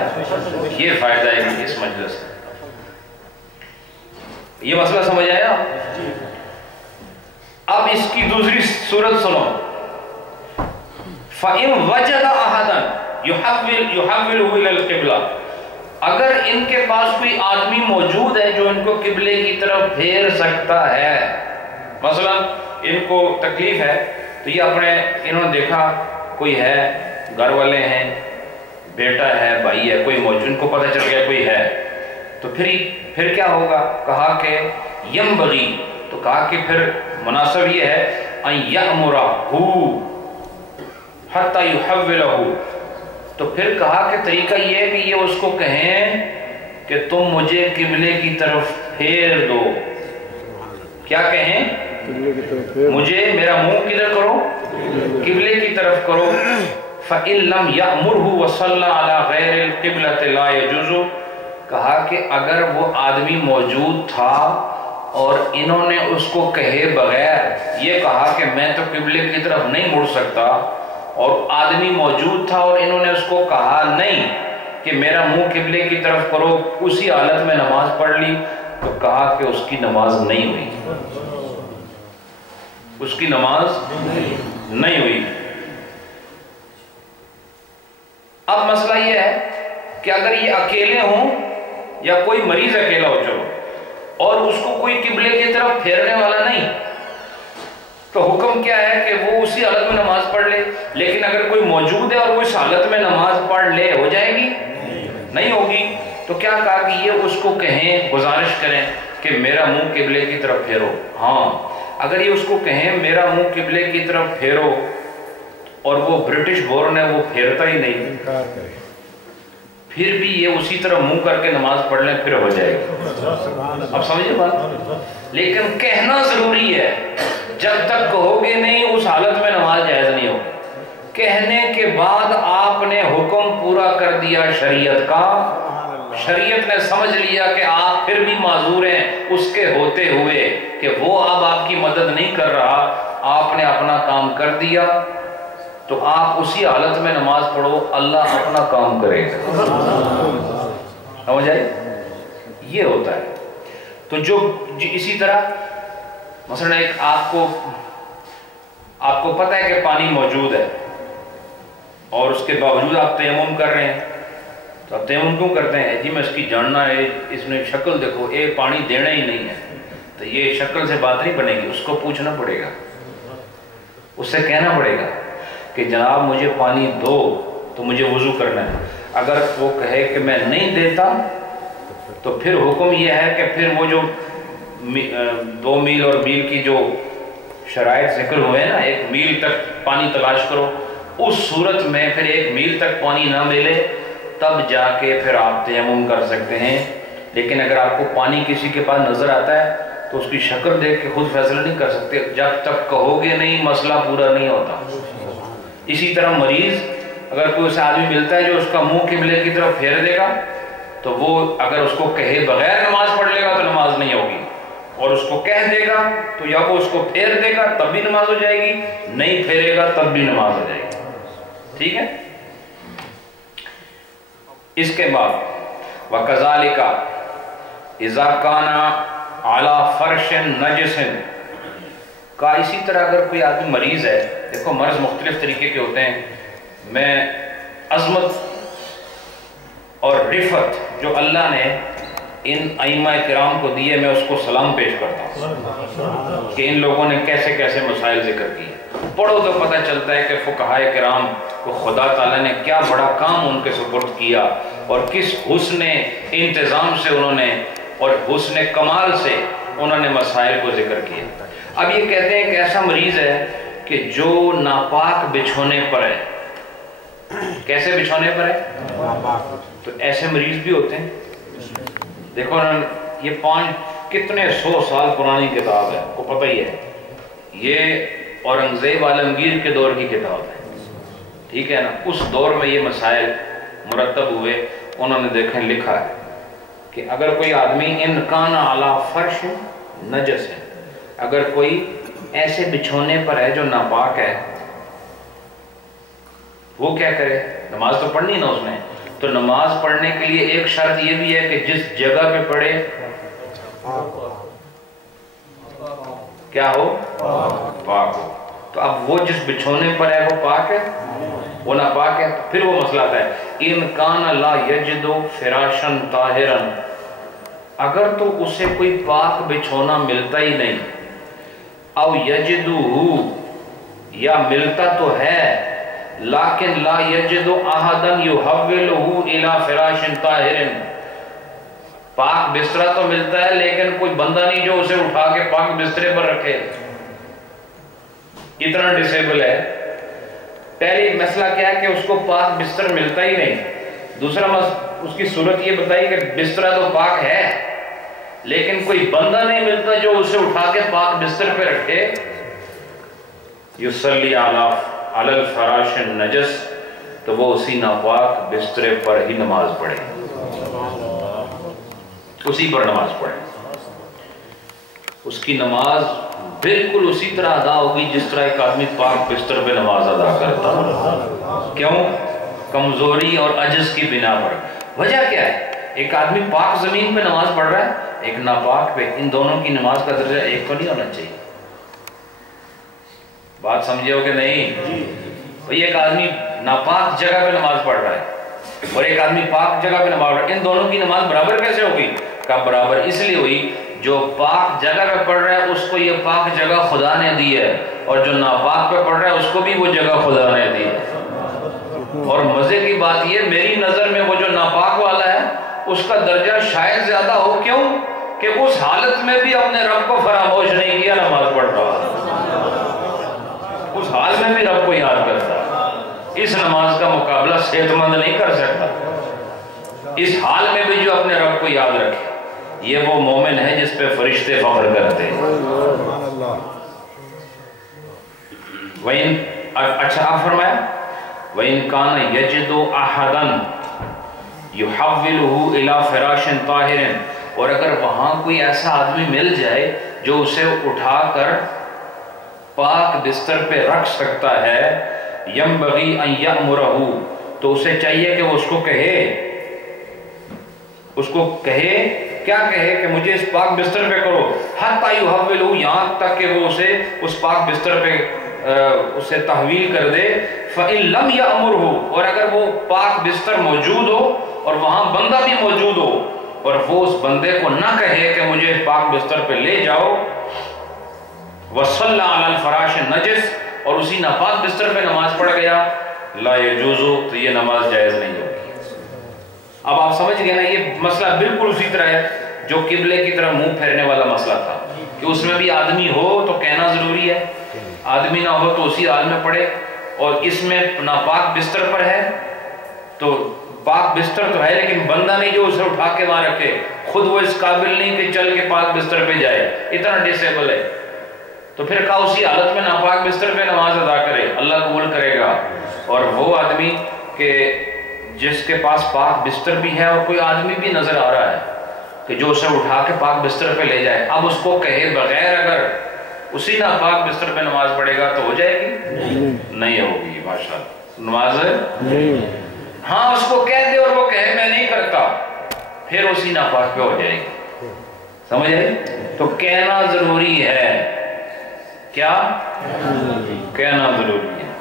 یہ فائدہ ہے اس مجلس سے. یہ مسئلہ سمجھ آیا؟ اب اس کی دوسری صورت سنو. فَإِن وَجَدَ أَحَدًا يُحَوِّلُهُ إِلَى الْقِبْلَةِ، اگر ان کے پاس کوئی آدمی موجود ہے جو ان کو قبلے کی طرف پھیر سکتا ہے، مثلا ان کو تکلیف ہے تو یہ انہوں نے دیکھا کوئی ہے، گھر والے ہیں، بیٹا ہے، بھائی ہے، کوئی موجود، ان کو پتہ چل گیا کوئی ہے، تو پھر کیا ہوگا؟ کہا کہ ینبغی، تو کہا کہ پھر مناسب یہ ہے ان یأمرہ حتی یحولہ، تو پھر کہا کہ طریقہ یہ ہے کہ یہ اس کو کہیں کہ تم مجھے قبلے کی طرف پھیر دو. کیا کہیں؟ مجھے میرا منہ کدھر کرو؟ قبلے کی طرف کرو. فَإِن لَمْ يَأْمُرْهُ وَصَلَّى عَلَى غَيْرِ الْقِبْلَةِ لَا يَجُوزُ، کہا کہ اگر وہ آدمی موجود تھا اور انہوں نے اس کو کہے بغیر یہ کہا کہ میں تو قبلے کی طرف نہیں مڑ سکتا، اور آدمی موجود تھا اور انہوں نے اس کو کہا نہیں کہ میرا منہ قبلے کی طرف کرو، اسی حالت میں نماز پڑھ لی، تو کہا کہ اس کی نماز نہیں ہوئی، اس کی نماز نہیں ہوئی. اب مسئلہ یہ ہے کہ اگر یہ اکیلے ہوں یا کوئی مریض اکیلا ہو چلو اور اس کو کوئی قبلے کی طرف پھیرنے والا نہیں، تو حکم کیا ہے کہ وہ اسی حالت میں نماز پڑھ لے. لیکن اگر کوئی موجود ہے اور وہ اس حالت میں نماز پڑھ لے، ہو جائے گی؟ نہیں ہوگی. تو کیا کہا کہ یہ اس کو کہیں، گزارش کریں کہ میرا منہ قبلے کی طرف پھیرو. ہاں اگر یہ اس کو کہیں میرا منہ قبلے کی طرف پھیرو اور وہ برٹش بورن ہے، وہ پھیرتا ہی نہیں، پھر بھی یہ اسی طرح منہ کر کے نماز پڑھ لیں، پھر ہو جائے گا. اب سمجھے بات؟ لیکن کہنا ضروری ہے. جب تک کہو گے نہیں اس حالت میں نماز جائز نہیں ہوگی. کہنے کے بعد آپ نے حکم پورا کر دیا شریعت کا، شریعت نے سمجھ لیا کہ آپ پھر بھی معذور ہیں اس کے ہوتے ہوئے کہ وہ اب آپ کی مدد نہیں کر رہا، آپ نے اپنا کام کر دیا، تو آپ اسی حالت میں نماز پڑھو، اللہ اپنا کام کرے گا. سمجھ آئی؟ یہ ہوتا ہے. تو جو اسی طرح مثلا ایک آپ کو پتہ ہے کہ پانی موجود ہے اور اس کے باوجود آپ تیمم کر رہے ہیں، تو آپ تیمم کیوں کرتے ہیں؟ جی میں اس کی جاننا ہے، اس نے شکل دیکھو، پانی دینا ہی نہیں ہے، تو یہ شکل سے بات نہیں بنے گی، اس کو پوچھنا پڑے گا، اس سے کہنا پڑے گا کہ جناب مجھے پانی دو تو مجھے وضو کرنا ہے. اگر وہ کہے کہ میں نہیں دیتا تو پھر حکم یہ ہے کہ پھر وہ جو 2 میل اور میل کی جو شرائط ذکر ہوئے نا، 1 میل تک پانی تلاش کرو، اس صورت میں پھر 1 میل تک پانی نہ ملے تب جا کے پھر آپ تیمم کر سکتے ہیں. لیکن اگر آپ کو پانی کسی کے پاس نظر آتا ہے تو اس کی شکل دیکھ کے خود فیصلہ نہیں کر سکتے. جب تک کہو گے نہیں مسئلہ پورا نہیں ہوتا. اسی طرح مریض اگر کوئی اسے آدمی ملتا ہے جو اس کا منہ قبلے کی طرف پھیر دے گا تو وہ اگر اس کو کہے بغیر نماز پڑھ لے گا تو نماز نہیں ہوگی، اور اس کو کہہ دے گا تو یا وہ اس کو پھیر دے گا تب بھی نماز ہو جائے گی، نہیں پھیرے گا تب بھی نماز ہو جائے گی. ٹھیک ہے. اس کے بعد وَكَذَلِكَ إِذَا كَانَ عَلَى فَرْشٍ نَجِسٍ کا اسی طرح اگر کوئی آدمی مریض ہے، دیکھو مرض مختلف طریقے کے ہوتے ہیں. میں عظمت اور رفت جو اللہ نے ان ائمہ کرام کو دیے میں اس کو سلام پیش کرتا ہوں کہ ان لوگوں نے کیسے کیسے مسائل ذکر کیے. پڑھو تو پتہ چلتا ہے کہ فقہائے کرام کو خدا تعالیٰ نے کیا بڑا کام ان کے سپرد کیا اور کس حسن انتظام سے انہوں نے اور حسن کمال سے انہوں نے مسائل کو ذکر کیا. اب یہ کہتے ہیں کہ ایسا مریض ہے کہ جو ناپاک بچھونے پر ہے. کیسے بچھونے پر ہے؟ تو ایسے مریض بھی ہوتے ہیں. دیکھو یہ 5 کتنے 100 سال پرانی کتاب ہے، کو پتہ ہی ہے، یہ اورنگزیب عالمگیر کے دور کی کتاب ہے. ٹھیک ہے نا. اس دور میں یہ مسائل مرتب ہوئے. انہوں نے دیکھیں لکھا ہے کہ اگر کوئی آدمی ان کان علی فرش نجس ہے، اگر کوئی ایسے بچھونے پر ہے جو ناپاک ہے، وہ کیا کرے؟ نماز تو پڑھنی نا اس نے. تو نماز پڑھنے کے لیے ایک شرط یہ بھی ہے کہ جس جگہ پہ پڑھے کیا ہو؟ پاک ہو. تو اب وہ جس بچھونے پر ہے وہ پاک ہے، وہ ناپاک ہے. پھر وہ مسئلہ آتا ہے ان کان لا یجد فراشا طاہرا، اگر تو اسے کوئی پاک بچھونا ملتا ہی نہیں، او یجدہ یا ملتا تو ہے لیکن لا یجد احدا یحولہ الی فراش طاہر، پاک بسترا تو ملتا ہے لیکن کوئی بندہ نہیں جو اسے اٹھا کے پاک بسترے پر رکھے. اتنا ڈسیبل ہے. پہلی مسئلہ کیا ہے کہ اس کو پاک بستر ملتا ہی نہیں. دوسرا اس کی صورت یہ بتائی کہ بسترا تو پاک ہے لیکن کوئی بندہ نہیں ملتا جو اسے اٹھا کے پاک بستر پہ رکھے. یصلی علی الفراش النجس، تو وہ اسی ناپاک بسترے پر ہی نماز پڑھے، اسی پر نماز پڑھے. اس کی نماز بالکل اسی طرح ادا ہوگی جس طرح ایک آدمی پاک بستر پہ نماز ادا کرتا. کیوں؟ کمزوری اور عجز کی بنا پر. وجہ کیا ہے؟ ایک آدمی پاک زمین پہ نماز پڑھ رہا ہے، ایک ناپاک پہ. ان دونوں کی نماز کا درجہ ایک تو نہیں ہونا چاہیے. بات سمجھے ہو کہ نہیں؟ بھئی ایک آدمی ناپاک جگہ پہ نماز پڑھ رہا ہے اور ایک آدمی پاک جگہ پہ نماز پڑھ رہا ہے، ان دونوں کی نماز برابر کیسے ہوگی؟ کہا برابر اس لیے ہوئی جو پاک جگہ پہ پڑھ رہا ہے اس کو یہ پاک جگہ خدا نے دی ہے، اور جو ناپاک پہ پڑھ رہا ہے اس کو بھی وہ جگہ خدا نے دی ہے. اور مزے کی بات یہ میری نظر میں وہ جو ناپاک والا ہے اس کا درجہ شاید زیادہ ہو. کیوں؟ کہ اس حالت میں بھی اپنے رب کو فراموش نہیں کیا، نماز پڑھ رہا، اس حال میں بھی رب کو یاد کرتا. اس نماز کا مقابلہ صحت مند نہیں کر سکتا. اس حال میں بھی جو اپنے رب کو یاد رکھے یہ وہ مومن ہے جس پہ فرشتے فخر کرتے ہیں. اچھا آپ فرمایا وَإِن كَانَ يَجِدُ أَحَدًا يُحَوِّلُهُ إِلَى فِرَاشٍ طَاهِرٍ، اور اگر وہاں کوئی ایسا آدمی مل جائے جو اسے اٹھا کر پاک بستر پہ رکھ سکتا ہے، يَنبَغِي أَن يَأْمُرَهُ، تو اسے چاہیے کہ وہ اس کو کہے کیا کہے کہ مجھے اس پاک بستر پہ کرو، حَتَّى يُحَوِّلُهُ، یہاں تک کہ وہ اس پاک بستر پہ اسے تحویل کر دے. فَإِن لَمْ يَأْمُرْهُ، اور اگر وہ پاک بستر موجود ہو اور وہاں بندہ بھی موجود ہو اور وہ اس بندے کو نہ کہے کہ مجھے اس پاک بستر پہ لے جاؤ، وَصَلَّى عَلَى الْفَرَاشِ النَّجِسِ، اور اسی ناپاک بستر پہ نماز پڑھ گیا، لا يجوز، تو یہ نماز جائز نہیں ہوگی. اب آپ سمجھ گئے نا یہ مسئلہ بالکل اسی طرح ہے جو قبلے کی طرف منہ پھیرنے والا مسئلہ تھا کہ اس میں بھی آدمی ہو تو کہنا ضروری ہے، آدمی نہ ہو تو اسی حال میں پڑھے. اور اس میں ناپاک بستر پر ہے تو پاک بستر تو ہے لیکن بندہ نہیں جو اسے اٹھا کے وہاں رکھے، خود وہ اس قابل نہیں کہ چل کے پاک بستر پہ جائے، اتنا ڈسیبل ہے. تو پھر کہا اسی حالت میں ناپاک بستر پہ نماز ادا کرے، اللہ قبول کرے گا۔ اور وہ آدمی کہ جس کے پاس پاک بستر بھی ہے اور کوئی آدمی بھی نظر آ رہا ہے کہ جو اسے اٹھا کے پاک بستر پہ لے جائے، اب اس کو کہے بغیر اگر اسی ناپاک بستر پہ نماز پڑھے گا تو ہو جائے گی؟ نہیں ہوگی۔ ماشاءاللہ، نماز ہاں اس کو کہہ دے اور وہ کہے میں نہیں کرتا، پھر اسی ناپاک پہ ہو جائے گی۔ سمجھ آئی؟ تو کہنا ضروری ہے۔ کیا کہنا ضروری ہے؟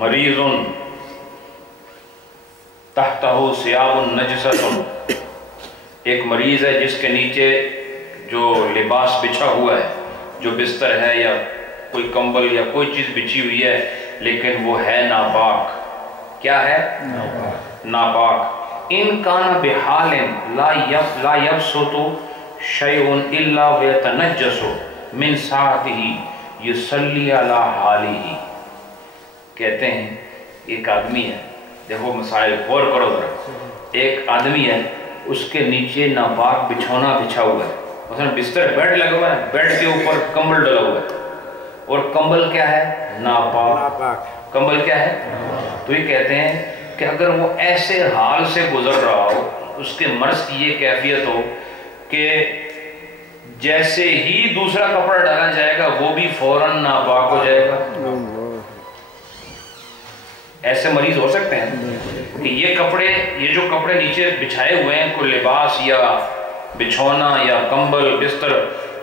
مریض تحتہ ثیاب نجسۃ، ایک مریض ہے جس کے نیچے جو لباس بچھا ہوا ہے، جو بستر ہے یا کوئی کمبل یا کوئی چیز بچھی ہوئی ہے، لیکن وہ ہے ناپاک۔ کیا ہے؟ ناپاک۔ ان کان بحال لا یبسط شیء الا ویتنجس من ساعتہ یصلی علی حالہ۔ کہتے ہیں ایک آدمی ہے، دیکھو مسائل غور کرو ذرا، ایک آدمی ہے اس کے نیچے ناپاک بچھونا بچھا ہوا ہے، مثلا بستر بیڈ لگا ہوا ہے، بیڈ کے اوپر کمبل ڈلا ہوا ہے، اور کمبل کیا ہے؟ ناپاک۔ کمبل کیا ہے؟ تو یہ کہتے ہیں کہ اگر وہ ایسے حال سے گزر رہا ہو، اس کے مرض کی یہ کیفیت ہو کہ جیسے ہی دوسرا کپڑا ڈالا جائے گا وہ بھی فوراً ناپاک ہو جائے گا، ایسے مریض ہو سکتے ہیں کہ یہ جو کپڑے نیچے بچھائے ہوئے ہیں، کوئی لباس یا بچھونا یا کمبل بستر،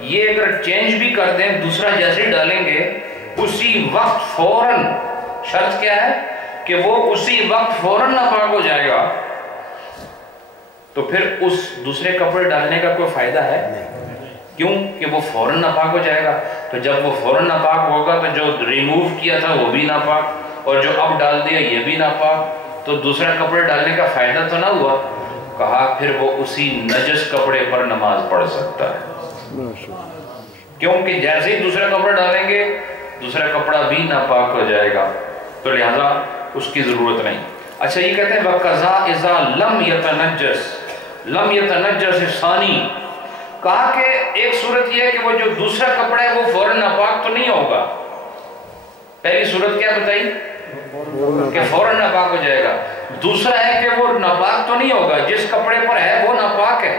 یہ اگر چینج بھی کر دیں، دوسرا جیسے ڈالیں گے اسی وقت فوراً، شرط کیا ہے کہ وہ اسی وقت فوراً ناپاک ہو جائے گا، تو پھر اس دوسرے کپڑے ڈالنے کا کوئی فائدہ ہے؟ کیوں کہ وہ فوراً ناپاک ہو جائے گا۔ تو جب وہ فوراً ناپاک ہوگا تو جو ریموو کیا تھا وہ بھی ناپاک، اور جو اب ڈال دیا یہ بھی ناپاک، تو دوسرا کپڑے ڈالنے کا فائدہ تو نہ ہوا۔ کہا پھر وہ اسی نجس کپڑے پر نماز پڑھ سکتا ہے، کیونکہ جیسے ہی دوسرا کپڑا ڈالیں گے دوسرا کپڑا بھی ناپاک ہو جائے گا، تو لہذا اس کی ضرورت نہیں۔ اچھا یہ کہتے ہیں وَقَضَا إِذَا لَمْ يَتَنَجَّسْ لَمْ يَتَنَجَّسِ ثَانِي، کہا کہ ایک صورت یہ ہے کہ وہ جو دوسرا کپڑا ہے وہ فوراً ناپاک تو نہیں ہوگا۔ پہلی صورت کیا بتائی کہ فوراً ناپاک ہو جائے گا، دوسرا ہے کہ وہ ناپاک تو نہیں ہوگا، جس کپڑے پر ہے وہ ناپاک ہے،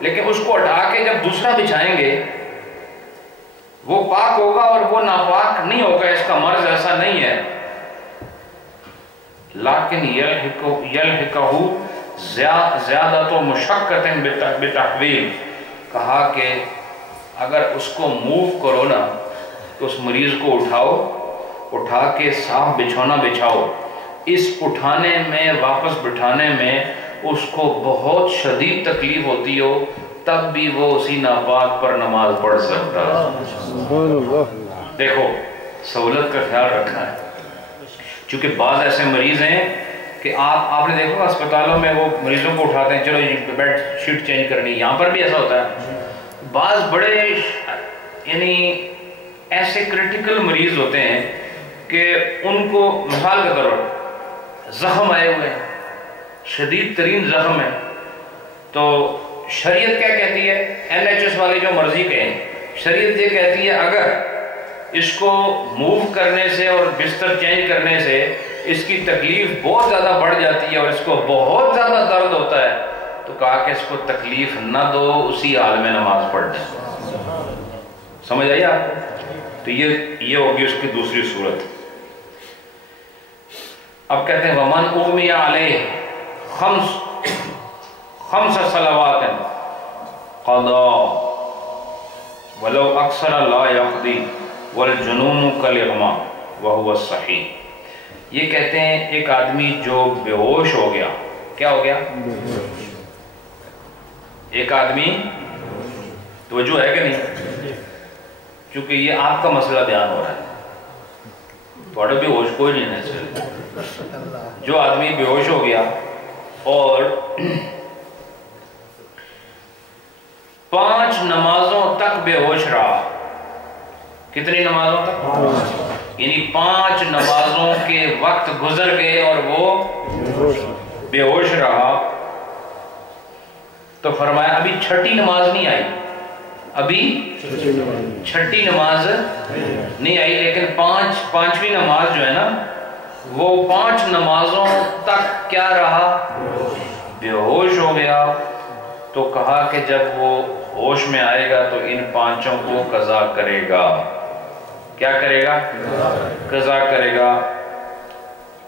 لیکن اس کو ہٹا کے جب دوسرا بچھائیں گے وہ پاک ہوگا اور وہ ناپاک نہیں ہوگا، اس کا مرض ایسا نہیں ہے۔ لیکن یلحقہ زیادۃ مشقۃ بتحویل، کہا کہ اگر اس کو موو کرو نا تو اس مریض کو اٹھا کے صاف بچھونا بچھاؤ، اس اٹھانے میں واپس بٹھانے میں اس کو بہت شدید تکلیف ہوتی ہو، تب بھی وہ اسی ناپاک پر نماز پڑھ سکتا ہے۔ دیکھو سہولت کا خیال رکھنا ہے، چونکہ بعض ایسے مریض ہیں کہ آپ نے دیکھو اسپتالوں میں وہ مریضوں کو اٹھاتے ہیں، چلو بیڈ شیٹ چینج کرنی، یہاں پر بھی ایسا ہوتا ہے۔ بعض بڑے یعنی ایسے کریٹیکل مریض ہوتے ہیں کہ ان کو مثال کے طور پر زخم آئے ہوئے ہیں، شدید ترین زخم ہے، تو شریعت کیا کہتی ہے؟ NHS والے جو مرضی کہیں، شریعت یہ کہتی ہے اگر اس کو موو کرنے سے اور بستر چینج کرنے سے اس کی تکلیف بہت زیادہ بڑھ جاتی ہے اور اس کو بہت زیادہ درد ہوتا ہے، تو کہا کہ اس کو تکلیف نہ دو، اسی حال میں نماز پڑھ دیں۔ سمجھ آئی آپ کو؟ تو یہ ہوگی اس کی دوسری صورت۔ اب کہتے ہیں وَمَنْ أُغْمِيَ عَلَيْهِ خَمْسَ صَلَوَاتٍ قَضَى وَلَوْ أَكْثَرَ لَا يَقْضِي وَالْجُنُونُ كَالْإِغْمَاءِ وَهُوَ الصَّحِيحُ۔ یہ کہتے ہیں ایک آدمی جو بے ہوش ہو گیا، کیا ہو گیا؟ ایک آدمی توجہ ہے کہ نہیں؟ چونکہ یہ آپ کا مسئلہ بیان ہو رہا ہے، تھوڑا بے ہوش کوئی نہیں ہے چاہیے۔ جو آدمی بے ہوش ہو گیا اور 5 نمازوں تک بے ہوش رہا، کتنی نمازوں تک؟ یعنی 5 نمازوں کے وقت گزر گئے اور وہ بے ہوش رہا، تو فرمایا ابھی چھٹی نماز نہیں آئی، ابھی چھٹی نماز نہیں آئی، لیکن پانچویں نماز جو ہے نا وہ 5 نمازوں تک کیا رہا؟ بے ہوش ہو گیا۔ تو کہا کہ جب وہ ہوش میں آئے گا تو ان 5 کو قضا کرے گا۔ کیا کرے گا؟ قضا کرے گا۔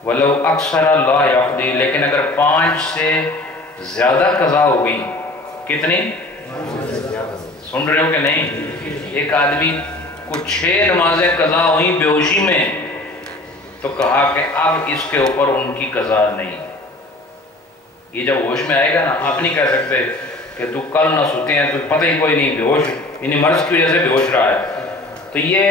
وَلَوْ أَكْثَرَ لَا يَقْضِي، لیکن اگر 5 سے زیادہ قضا ہو گئی، کتنی؟ سن رہے ہو کہ نہیں؟ ایک آدمی کو 6 نمازیں قضا ہوئیں بے ہوشی میں، تو کہا کہ اب اس کے اوپر ان کی قضا نہیں۔ یہ جب ہوش میں آئے گا نا، آپ نہیں کہہ سکتے کہ تو کل نہ سوتے ہیں، تو پتہ ہی کوئی نہیں، بے ہوش، یعنی مرض کی وجہ سے بے ہوش رہا ہے، تو یہ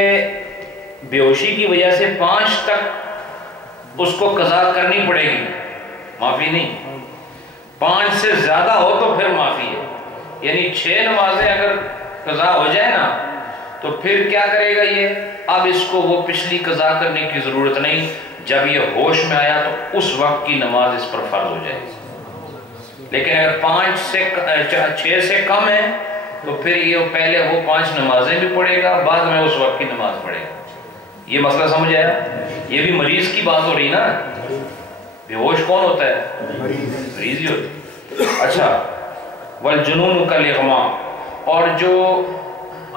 بے ہوشی کی وجہ سے 5 تک اس کو قضا کرنی پڑے گی، معافی نہیں۔ 5 سے زیادہ ہو تو پھر معافی ہے، یعنی 6 نمازیں اگر قضا ہو جائے نا تو پھر کیا کرے گا یہ؟ اب اس کو وہ پچھلی قضا کرنے کی ضرورت نہیں، جب یہ ہوش میں آیا تو اس وقت کی نماز اس پر فرض ہو جائے گی۔ لیکن اگر 6 سے کم ہے تو پھر یہ پہلے وہ 5 نمازیں بھی پڑھے گا، بعد میں اس وقت کی نماز پڑھے گا۔ یہ مسئلہ سمجھ آیا؟ یہ بھی مریض کی بات ہو رہی نا، بے ہوش کون ہوتا ہے؟ مریض ہی ہوتا ہے۔ اچھا، والجنون کالاغماء، اور جو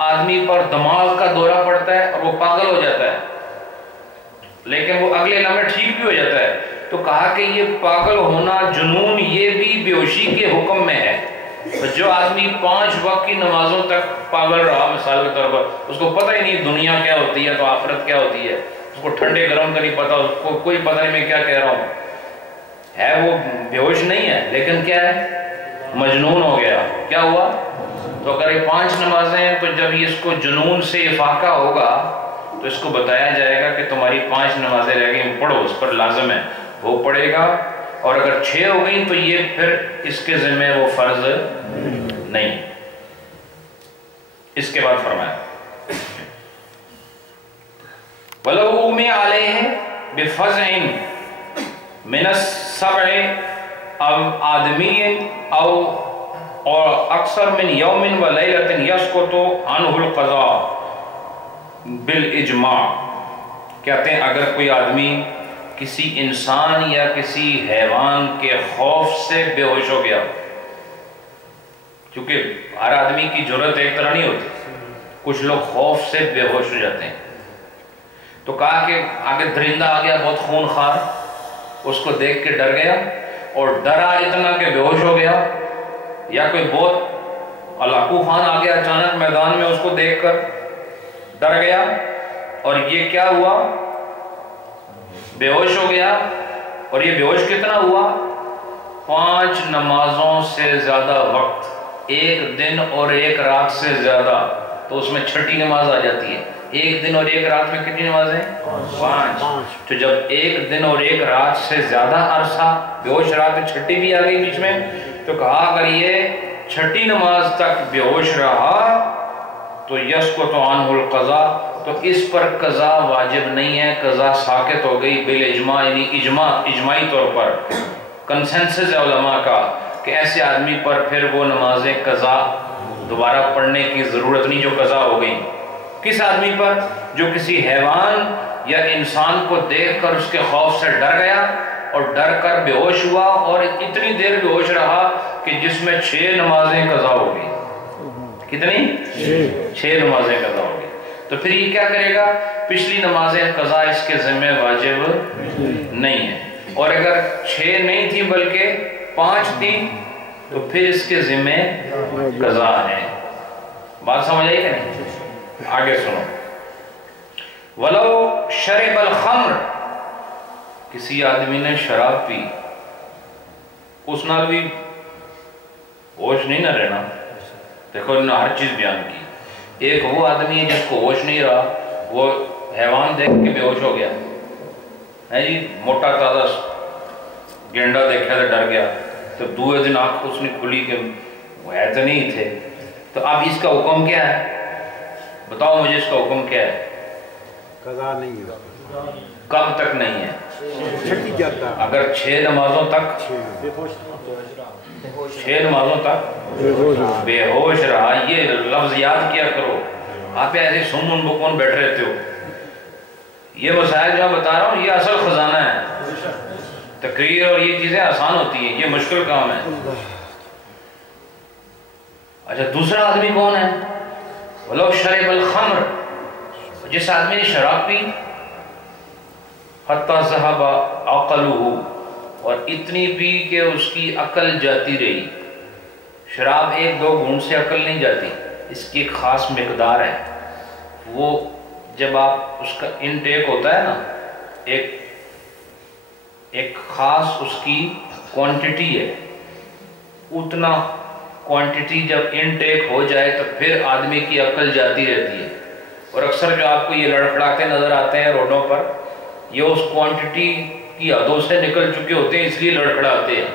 آدمی پر دماغ کا دورہ پڑتا ہے اور وہ پاگل ہو جاتا ہے لیکن وہ اگلے لمحے ٹھیک بھی ہو جاتا ہے، تو کہا کہ یہ پاگل ہونا، جنون، یہ بھی بے ہوشی کے حکم میں ہے۔ جو آدمی 5 وقت کی نمازوں تک پاگل رہا، مثال کے طور پر اس کو پتہ ہی نہیں دنیا کیا ہوتی ہے تو آخرت کیا ہوتی ہے، اس کو ٹھنڈے گرم کا نہیں پتا، اس کو کوئی پتہ نہیں میں کیا کہہ رہا ہوں، ہے وہ بے ہوش نہیں ہے لیکن کیا ہے؟ مجنون ہو گیا۔ کیا ہوا؟ تو اگر یہ 5 نمازیں ہیں تو جب یہ اس کو جنون سے افاقہ ہوگا تو اس کو بتایا جائے گا کہ تمہاری 5 نمازیں رہ گئی، پڑھو، اس پر لازم ہے، وہ پڑھے گا۔ اور اگر 6 ہو گئی تو یہ پھر اس کے ذمہ وہ فرض نہیں۔ اس کے بعد فرمایا وَلَوْ أُغْمِيَ عَلَيْهِ بِفَزْعٍ مِنَ السَّبْعِ أَوْ آدَمِيٍّ أَوْ أَكْثَرَ مِنْ يَوْمٍ وَلَيْلَةٍ يَسْقُطُ عَنْهُ الْقَضَاءُ بِالْإِجْمَاعِ، کہتے ہیں اگر کوئی آدمی کسی انسان یا کسی حیوان کے خوف سے بے ہوش ہو گیا، کیونکہ ہر آدمی کی جرت ایک طرح نہیں ہوتی، کچھ لوگ خوف سے بے ہوش ہو جاتے ہیں، تو کہا کہ آگے درندہ آ گیا بہت خون خوار، اس کو دیکھ کے ڈر گیا، اور ڈرا اتنا کہ بے ہوش ہو گیا، یا کوئی بہت علاقو خان آ گیا اچانک میدان میں، اس کو دیکھ کر ڈر گیا اور یہ کیا ہوا؟ بے ہوش ہو گیا۔ اور یہ بے ہوش کتنا ہوا؟ 5 نمازوں سے زیادہ وقت، 1 دن اور 1 رات سے زیادہ، تو اس میں چھٹی نماز آ جاتی ہے۔ 1 دن اور 1 رات میں کتنی نمازیں؟ 5۔ تو جب 1 دن اور 1 رات سے زیادہ عرصہ بے ہوش رہا تو چھٹی بھی آ گئی بیچ میں، تو کہا اگر یہ چھٹی نماز تک بے ہوش رہا تو یسقط عنہ القضاء، تو اس پر قضا واجب نہیں ہے، قضا ساقط ہو گئی بالاجماع، یعنی اجماعی طور پر کنسنسس ہے علماء کا کہ ایسے آدمی پر پھر وہ نمازیں قضا دوبارہ پڑھنے کی ضرورت نہیں جو قضا ہو گئی۔ کس آدمی پر؟ جو کسی حیوان یا انسان کو دیکھ کر اس کے خوف سے ڈر گیا اور ڈر کر بے ہوش ہوا اور اتنی دیر بے ہوش رہا کہ جس میں 6 نمازیں قضا ہو گئی۔ کتنی؟ 6 نمازیں قضا ہو گئی۔ تو پھر یہ کیا کرے گا؟ پچھلی نمازیں قضا اس کے ذمہ واجب نہیں ہے، اور اگر 6 نہیں تھی بلکہ 5 تھی تو پھر اس کے ذمہ قضا ہے۔ بات سمجھ آئی کہ نہیں؟ آگے سنو، وَلَوْ شَرِبَ الْخَمْرِ، کسی آدمی نے شراب پی، اس نال بھی ہوش نہیں نہ رہنا۔ دیکھو انہوں نے ہر چیز بیان کی۔ ایک وہ آدمی ہے جس کو ہوش نہیں رہا، وہ حیوان دیکھ کے بے ہوش ہو گیا ہے جی، موٹا تازہ گینڈا دیکھا تو ڈر گیا، تو دوسرے دن آنکھ اس نے کھلی کہ وہ ہے تو نہیں تھے، تو اب اس کا حکم کیا ہے؟ بتاؤ مجھے اس کا حکم کیا ہے؟ قضا نہیں ہے، کب تک نہیں ہے؟ چھٹی جاتا اگر 6 نمازوں تک 6 نمازوں تک بے ہوش رہا، یہ لفظ یاد کیا کرو. آپ ایسے سمن بکون بیٹھ رہتے ہو. یہ مسائل جو میں بتا رہا ہوں یہ اصل خزانہ ہے. تقریر اور یہ چیزیں آسان ہوتی ہیں، یہ مشکل کام ہے. اچھا دوسرا آدمی کون ہے؟ وَلَوْ شَرِبَ الْخَمْرِ، جس آدمی نے شراب پی، حَتَّى ذَهَبَ عَقْلُهُ، اور اتنی پی کہ اس کی عقل جاتی رہی. شراب 1-2 گھونٹ سے عقل نہیں جاتی، اس کی ایک خاص مقدار ہے. وہ جب آپ اس کا انٹیک ہوتا ہے نا، ایک خاص اس کی کوانٹٹی ہے، اتنا کوانٹٹی جب انٹیک ہو جائے تو پھر آدمی کی عقل جاتی رہتی ہے. اور اکثر جو آپ کو یہ لڑکھڑاتے نظر آتے ہیں روڈوں پر، یہ اس کوانٹٹی کی حدوں سے نکل چکے ہوتے ہیں، اس لیے لڑکھڑاتے ہیں.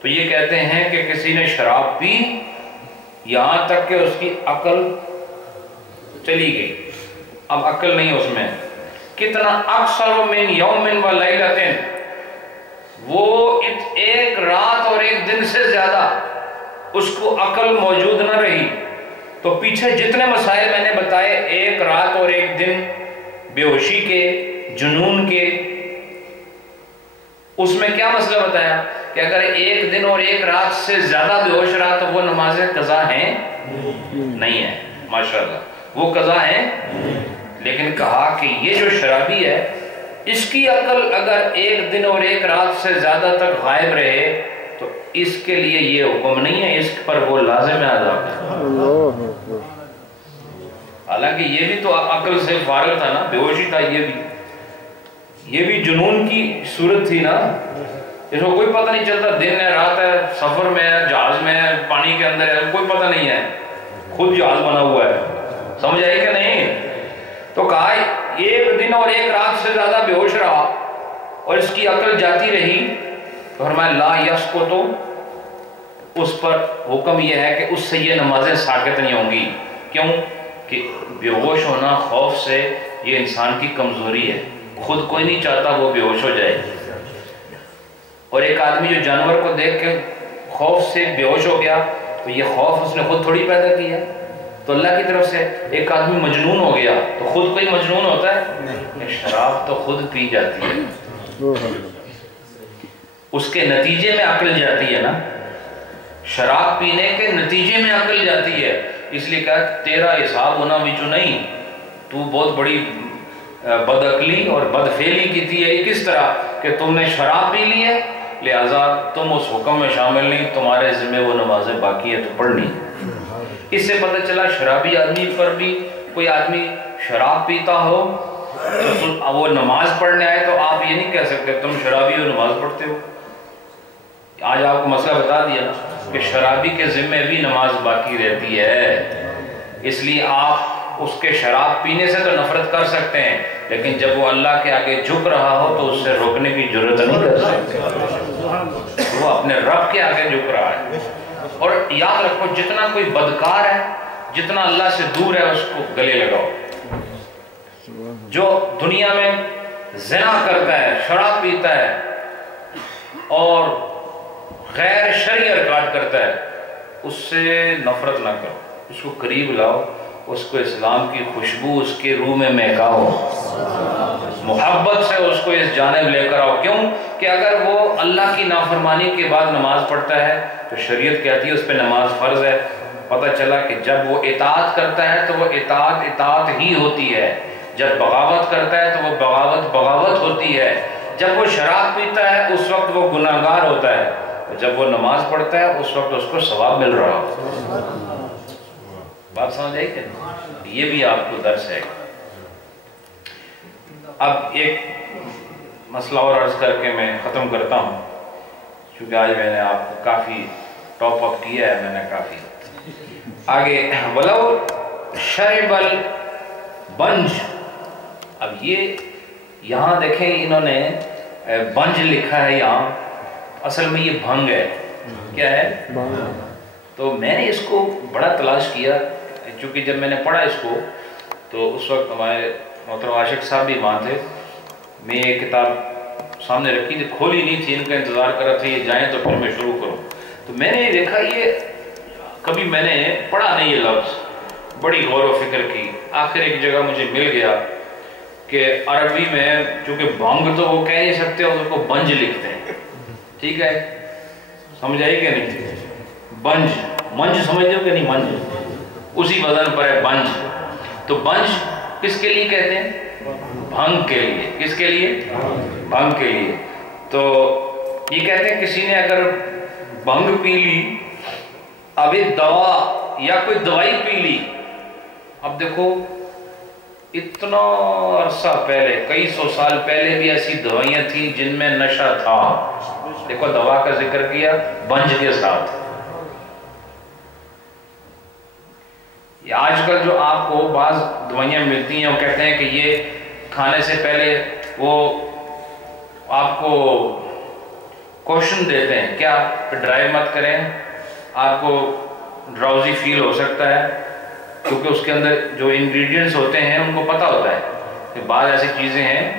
تو یہ کہتے ہیں کہ کسی نے شراب پی یہاں تک کہ اس کی عقل چلی گئی، اب عقل نہیں اس میں. کتنا اکثر من یوم و لیلۃ، وہ ایک رات اور ایک دن سے زیادہ اس کو عقل موجود نہ رہی. تو پیچھے جتنے مسائل میں نے بتائے، 1 رات اور 1 دن بے ہوشی کے، جنون کے، اس میں کیا مسئلہ بتایا کہ اگر 1 دن اور 1 رات سے زیادہ بے ہوش رہا تو وہ نمازیں قضا ہیں نہیں ہیں. ماشاءاللہ وہ قضا ہیں. لیکن کہا کہ یہ جو شرابی ہے اس کی عقل اگر 1 دن اور 1 رات سے زیادہ تک غائب رہے تو اس کے لیے یہ حکم نہیں ہے، اس پر وہ لازم ہے عذاب ہے. حالانکہ یہ بھی تو عقل سے فارغ تھا نا، بے ہوشی تھا. یہ بھی جنون کی صورت تھی نا. اس کو کوئی پتہ نہیں چلتا دن ہے رات ہے، سفر میں ہے، جہاز میں ہے، پانی کے اندر ہے، کوئی پتہ نہیں ہے. خود جہاز بنا ہوا ہے. سمجھ آئی کہ نہیں؟ تو کہا 1 دن اور 1 رات سے زیادہ بے ہوش رہا اور اس کی عقل جاتی رہی تو فرمایا لا یسقط، اس پر حکم یہ ہے کہ اس سے یہ نمازیں ساقط نہیں ہوں گی. کیوں کہ بے ہوش ہونا خوف سے یہ انسان کی کمزوری ہے. خود کوئی نہیں چاہتا وہ بے ہوش ہو جائے. اور ایک آدمی جو جانور کو دیکھ کے خوف سے بے ہوش ہو گیا تو یہ خوف اس نے خود تھوڑی پیدا کیا. تو اللہ کی طرف سے ایک آدمی مجنون ہو گیا تو خود کوئی مجنون ہوتا ہے؟ شراب تو خود پی جاتی ہے، اس کے نتیجے میں عقل جاتی ہے نا. شراب پینے کے نتیجے میں عقل جاتی ہے. اس لیے کہا تیرا حساب ہونا بچو نہیں، تو بہت بڑی بدعقلی اور بدفعلی کی تھی ہے. کس طرح کہ تم نے شراب پی لی ہے لہذا تم اس حکم میں شامل نہیں، تمہارے ذمہ وہ نمازیں باقی ہے تو پڑھنی. اس سے پتہ چلا شرابی آدمی پر بھی کوئی آدمی شراب پیتا ہو تو وہ نماز پڑھنے آئے تو آپ یہ نہیں کہہ سکتے تم شرابی ہو نماز پڑھتے ہو. آج آپ کو مسئلہ بتا دیا نا کہ شرابی کے ذمہ بھی نماز باقی رہتی ہے. اس لیے آپ اس کے شراب پینے سے تو نفرت کر سکتے ہیں، لیکن جب وہ اللہ کے آگے جھک رہا ہو تو اس سے روکنے کی ضرورت نہیں کر سکتے. وہ اپنے رب کے آگے جھک رہا ہے. اور یاد رکھو جتنا کوئی بدکار ہے، جتنا اللہ سے دور ہے، اس کو گلے لگاؤ. جو دنیا میں زنا کرتا ہے، شراب پیتا ہے اور غیر شرعی حرکات کرتا ہے، اس سے نفرت نہ کرو، اس کو قریب لاؤ، اس کو اسلام کی خوشبو اس کے روح میں مہکاؤ، محبت سے اس کو اس جانب لے کر آؤ. کیوں کہ اگر وہ اللہ کی نافرمانی کے بعد نماز پڑھتا ہے تو شریعت کہتی ہے اس پہ نماز فرض ہے. پتہ چلا کہ جب وہ اطاعت کرتا ہے تو وہ اطاعت ہی ہوتی ہے، جب بغاوت کرتا ہے تو وہ بغاوت ہوتی ہے. جب وہ شراب پیتا ہے اس وقت وہ گناہگار ہوتا ہے، جب وہ نماز پڑھتا ہے اس وقت اس کو ثواب مل رہا ہو. بات سمجھ آئی کہ یہ بھی آپ کو درس ہے. اب ایک مسئلہ اور عرض کر کے میں ختم کرتا ہوں، چونکہ آج میں نے آپ کو کافی ٹاپ اپ کیا ہے، میں نے کافی آگے. ولو شرب البنج، اب یہ یہاں دیکھیں انہوں نے بنج لکھا ہے یہاں، اصل میں یہ بھنگ ہے. کیا ہے؟ تو میں نے اس کو بڑا تلاش کیا، چونکہ جب میں نے پڑھا اس کو تو اس وقت ہمارے محترم عاشق صاحب بھی وہاں تھے. میں یہ کتاب سامنے رکھی تھی، کھولی نہیں تھی، ان کا انتظار کر رہا تھا یہ جائیں تو پھر میں شروع کروں. تو میں نے دیکھا یہ کبھی میں نے پڑھا نہیں یہ لفظ، بڑی غور و فکر کی. آخر ایک جگہ مجھے مل گیا کہ عربی میں چونکہ بھنگ تو وہ کہہ نہیں سکتے، اس کو بنج لکھتے ہیں. ٹھیک ہے، سمجھ آئی کہ نہیں؟ بنج، منج سمجھتے ہو کہ نہیں؟ منج اسی وزن پر ہے بنج. تو بنج کس کے لیے کہتے ہیں؟ بھنگ کے لیے. کس کے لیے؟ بھنگ کے لیے. تو یہ کہتے ہیں کسی نے اگر بھنگ پی لی، اب ایک دوا یا کوئی دوائی پی لی. اب دیکھو اتنا عرصہ پہلے، کئی سو سال پہلے بھی ایسی دوائیاں تھیں جن میں نشہ تھا. دیکھو دوا کا ذکر کیا بنج کے ساتھ. آج کل جو آپ کو بعض دوائیاں ملتی ہیں وہ کہتے ہیں کہ یہ کھانے سے پہلے وہ آپ کو کوشن دیتے ہیں، کیا ڈرائیو مت کریں، آپ کو ڈراؤزی فیل ہو سکتا ہے، کیونکہ اس کے اندر جو انگریڈینٹس ہوتے ہیں ان کو پتہ ہوتا ہے کہ بعض ایسی چیزیں ہیں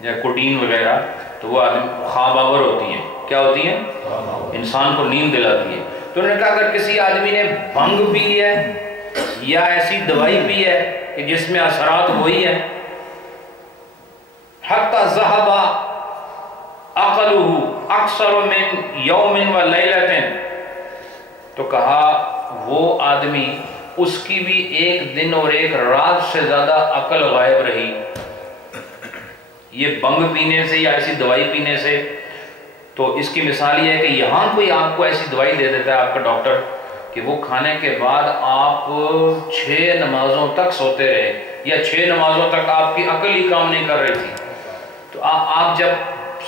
جیسے کوڈین وغیرہ، تو وہ آدمی خواب آور ہوتی ہیں. کیا ہوتی ہیں؟ انسان کو نیند دلاتی ہے. تو انہوں نے کہا اگر کسی آدمی نے بھنگ پی ہے یا ایسی دوائی پی ہے کہ جس میں اثرات وہی ہیں، حتی ذہب عقلہ اکثر من یوم و لیلۃ، تو کہا وہ آدمی اس کی بھی ایک دن اور ایک رات سے زیادہ عقل غائب رہی یہ بنگ پینے سے یا ایسی دوائی پینے سے. تو اس کی مثال یہ ہے کہ یہاں کوئی آپ کو ایسی دوائی دے دیتا ہے آپ کا ڈاکٹر کہ وہ کھانے کے بعد آپ 6 نمازوں تک سوتے رہے یا 6 نمازوں تک آپ کی عقل ہی کام نہیں کر رہی تھی. تو آپ جب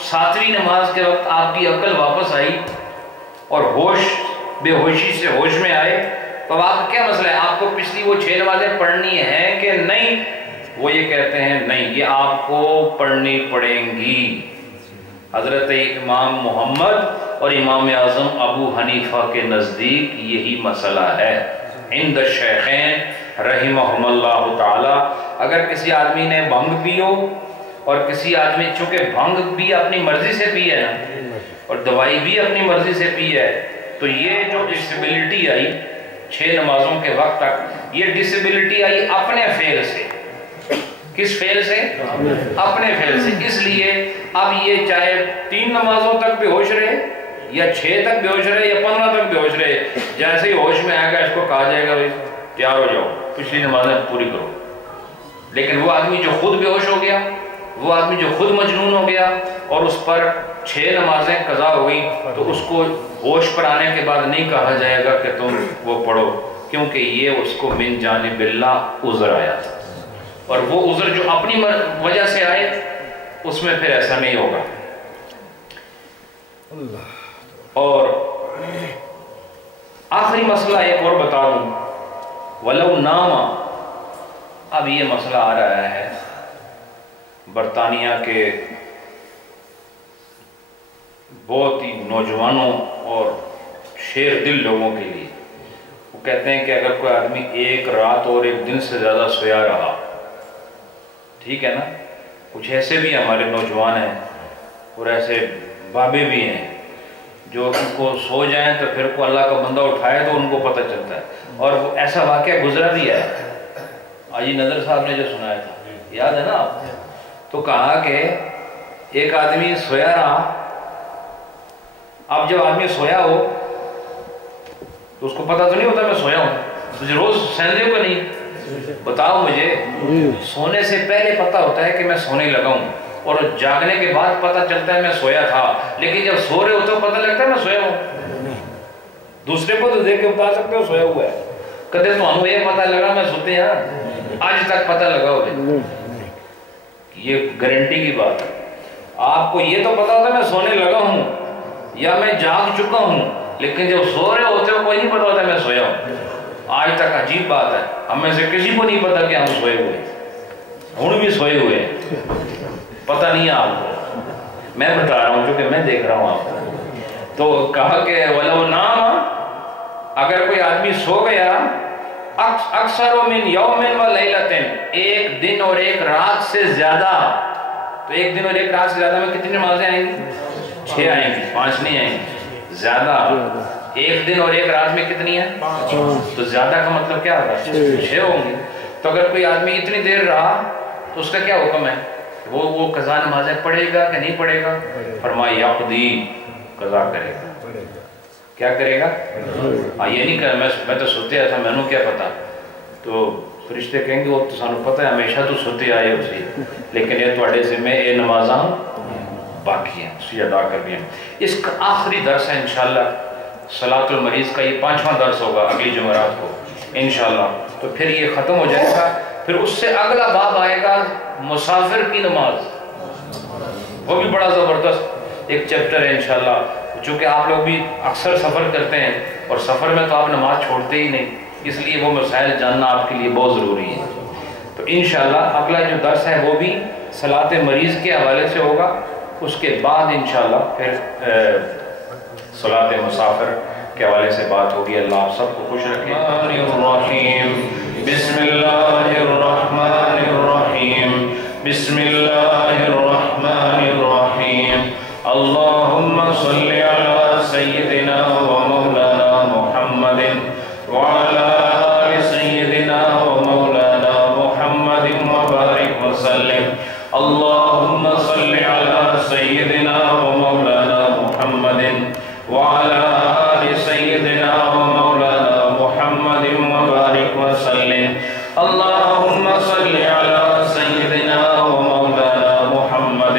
7ویں نماز کے وقت آپ کی عقل واپس آئی اور بے ہوشی سے ہوش میں آئے، تو آپ کا کیا مسئلہ ہے؟ آپ کو پچھلی وہ 6 نمازیں پڑھنی ہیں کہ نہیں؟ وہ یہ کہتے ہیں نہیں، یہ آپ کو پڑھنی پڑیں گی. حضرت امام محمد اور امام اعظم ابو حنیفہ کے نزدیک یہی مسئلہ ہے. عند الشیخین رحمہم اللہ تعالی. اگر کسی آدمی نے بھنگ پی ہو اور کسی آدمی، چونکہ بھنگ بھی اپنی مرضی سے پی ہے نا اور دوائی بھی اپنی مرضی سے پی ہے، تو یہ جو ڈسیبلٹی آئی 6 نمازوں کے وقت تک، یہ ڈسیبلٹی آئی اپنے فعل سے. کس فعل سے؟ اپنے فعل سے. اس لیے اب یہ چاہے 3 نمازوں تک بے ہوش رہے یا 6 تک بے ہوش رہے یا 15 تک بے ہوش رہے، جیسے ہی ہوش میں آئے گا اس کو کہا جائے گا تیار ہو جاؤ پچھلی نمازیں پوری کرو. لیکن وہ آدمی جو خود بے ہوش ہو گیا، وہ آدمی جو خود مجنون ہو گیا اور اس پر 6 نمازیں قضا ہو گئی، تو اس کو ہوش پر آنے کے بعد نہیں کہا جائے گا کہ تم وہ پڑھو، کیونکہ یہ اس کو من جانب اللہ عذر آیا تھا. اور وہ عذر جو اپنی وجہ سے آئے اس میں پھر ایسا نہیں ہوگا. اور آخری مسئلہ ایک اور بتا دوں، ولو ناما. اب یہ مسئلہ آ رہا ہے برطانیہ کے بہت ہی نوجوانوں اور شیر دل لوگوں کے لیے. وہ کہتے ہیں کہ اگر کوئی آدمی ایک رات اور ایک دن سے زیادہ سویا رہا، ٹھیک ہے نا، کچھ ایسے بھی ہمارے نوجوان ہیں اور ایسے بابے بھی ہیں جو ان کو سو جائیں تو پھر کو اللہ کا بندہ اٹھائے تو ان کو پتہ چلتا ہے. اور وہ ایسا واقعہ گزرا بھی ہے، آجی نظر صاحب نے جو سنایا تھا، یاد ہے نا آپ؟ تو کہا کہ ایک آدمی سویا رہا. اب جب آدمی سویا ہو تو اس کو پتہ تو نہیں ہوتا میں سویا ہوں. مجھے روز سہنے کو نہیں، بتاؤ مجھے سونے سے پہلے پتہ ہوتا ہے کہ میں سونے لگا ہوں اور جاگنے کے بعد پتہ چلتا ہے میں سویا تھا، لیکن جب سو رہے ہو تو پتہ لگتا ہے میں سویا ہوں. دوسرے کو تو دیکھ کے بتا سکتے ہو سویا ہوا ہے، کہتے تو ہمیں یہ پتہ لگا میں سوتے ہیں، آج تک پتہ لگا ہو. یہ گارنٹی کی بات ہے. آپ کو یہ تو پتہ ہوتا ہے میں سونے لگا ہوں یا میں جاگ چکا ہوں، لیکن جب سو رہے ہوتے ہو کوئی نہیں پتہ ہوتا میں سویا ہوں. آج تک عجیب بات ہے، ہم میں سے کسی کو نہیں پتا کہ ہم سوئے ہوئے ہیں، ہم بھی سوئے ہوئے ہیں، پتہ نہیں ہے آپ کو. میں بتا رہا ہوں کیونکہ میں دیکھ رہا ہوں آپ کو. تو کہا کہ ولو نام، اگر کوئی آدمی سو گیا اکثر من یوم و لیلۃ، ایک دن اور ایک رات سے زیادہ، تو ایک دن اور ایک رات سے زیادہ میں کتنی نمازیں آئیں گی؟ 6 آئیں گی، 5 نہیں آئیں گی، زیادہ۔ ایک دن اور ایک رات میں کتنی ہیں؟ تو زیادہ کا مطلب کیا ہوگا؟ 6 ہوں گی۔ تو اگر کوئی آدمی اتنی دیر رہا تو اس کا کیا حکم ہے؟ وہ قضا نمازیں پڑھے گا کہ نہیں پڑھے گا؟ فرمایا یقضی، قضا کرے گا۔ کیا کرے گا؟ ہاں، یہ نہیں کہ میں تو سوتے ایسا میں نے کیا پتا۔ تو فرشتے کہیں گے وہ تو سانو پتہ ہے ہمیشہ تو سوتے آئے اسی، لیکن یہ تواڈے ذمہ یہ نمازاں باقی ہیں، اسی ادا کرنی ہیں۔ اس کا آخری درس ہے انشاءاللہ صلاۃ المریض کا، یہ 5واں درس ہوگا اگلی جمعرات کو انشاءاللہ۔ تو پھر یہ ختم ہو جائے گا، پھر اس سے اگلا باب آئے گا مسافر کی نماز، وہ بھی بڑا زبردست ایک چیپٹر ہے انشاءاللہ۔ چونکہ آپ لوگ بھی اکثر سفر کرتے ہیں اور سفر میں تو آپ نماز چھوڑتے ہی نہیں، اس لیے وہ مسائل جاننا آپ کے لیے بہت ضروری ہے۔ تو انشاءاللہ اگلا جو درس ہے وہ بھی صلاۃ مریض کے حوالے سے ہوگا، اس کے بعد انشاءاللہ پھر صلاۃ مسافر کے حوالے سے بات ہوگی۔ اللہ آپ سب کو خوش رکھے۔ بسم اللہ الرحمن الرحیم، بسم اللہ الرحمن الرحیم، اللہم صلی علی سیدنا و مولانا محمد وعلی آل سیدنا و مولانا محمد وبارک وسلم، اللہم صلی علی سیدنا و مولانا محمد وعلی آل سیدنا و مولانا محمد وبارک وسلم، اللہم صلی علی سیدنا و مولانا محمد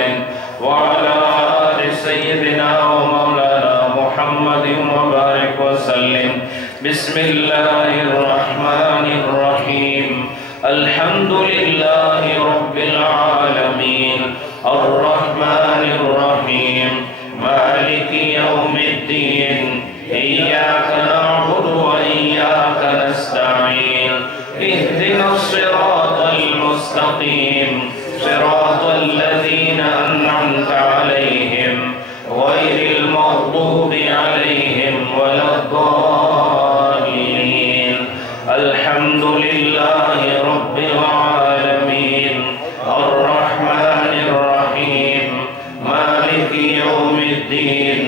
وعلی آل سیدنا و مولانا محمد وبارک وسلم۔ بسم اللہ الرحمن الرحیم، الحمد للہ رب العالمین، الرحمن الرحیم، مالک یوم الدین، ایاک نعبد و ایاک نستعین، اہدنا الصراط المستقیم، صراط الذین انعمت علیہم غیر المغضوب علیہم ولا الضالین، الحمد للہ رب العالمین، الرحمن الرحیم، مالک یوم الدین،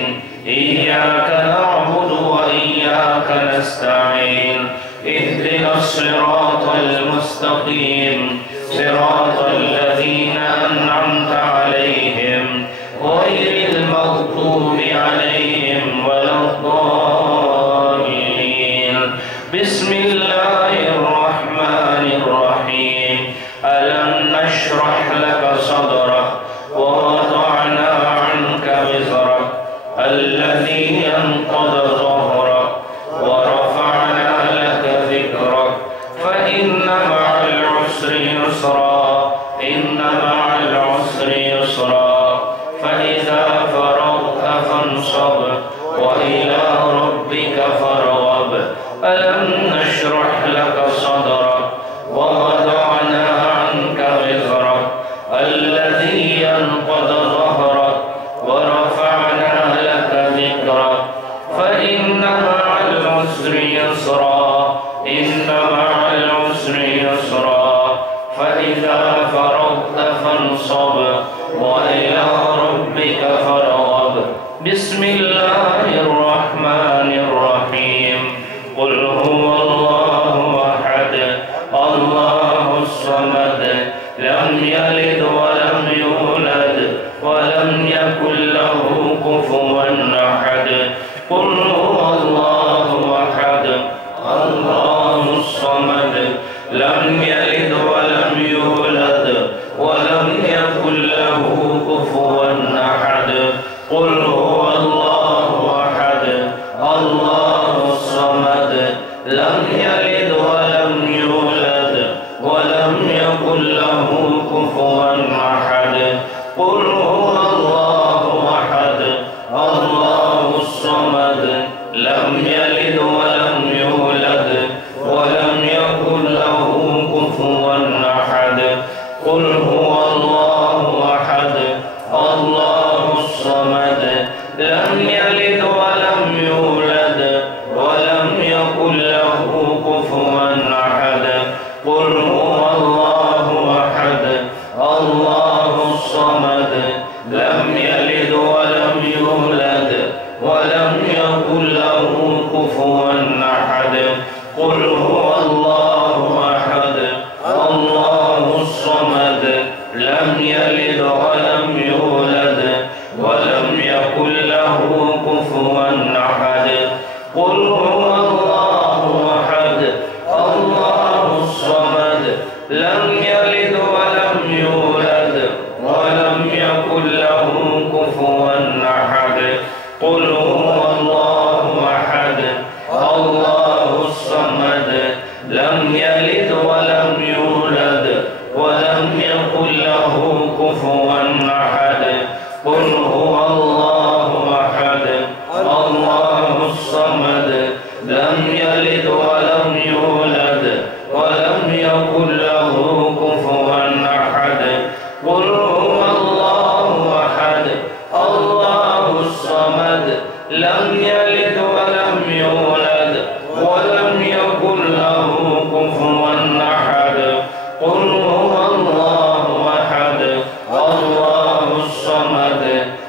ایاک نعبد و ایاک نستعین، اہدنا الصراط المستقیم، صراط الذین انعمت علیہم غیر المغضوب علیہم ولا الضالین۔ بسم اللہ الرحمن الرحیم، ألم نشرح لك صدرك ووضعنا عنك وزرك الذي أنقض ظهرك ورفعنا لك ذكرك فإن مع العسر يسرا، إن مع العسر يسرا، فإذا فرغت فانصب وإلى ربك فارغب، ألم نشرح لك صدرك ووضعنا عنك وزرك الذي أنقض ظهرك ورفعنا لك ذكرك فإن مع العسر يسرا، إن مع العسر يسرا، فإذا فرغت فانصب وإلى ربك فارغب۔ بسم الله الرحمن الرحيم، قل هو الله أحد الله الصمد لم يلد ولم يولد ولم يكن له كفوا أحد، قل هو الله أحد الله الصمد لم يلد ولم يولد ولم يكن له كفوا أحد، قل هو الله أحد الله الصمد لم يلد ولم يولد ولم يكن له كفوا أحد، قل هو الله أحد الله الصمد لم يلد ولم يولد ولم يكن له كفوا أحد، قل هو الله أحد الله الصمد كفوا أحد قل هو الله أحد الله الصمد لم يلد ولم يولد ولم يكن له كفوا أحد قل هو الله أحد الله الصمد لم يلد ولم يولد ولم يكن له كفوا أحد قل هو الله أحد الله الصمد لم يلد ولم يولد ولم يكن له كفوا أحد قل هو الله أحد الله الصمد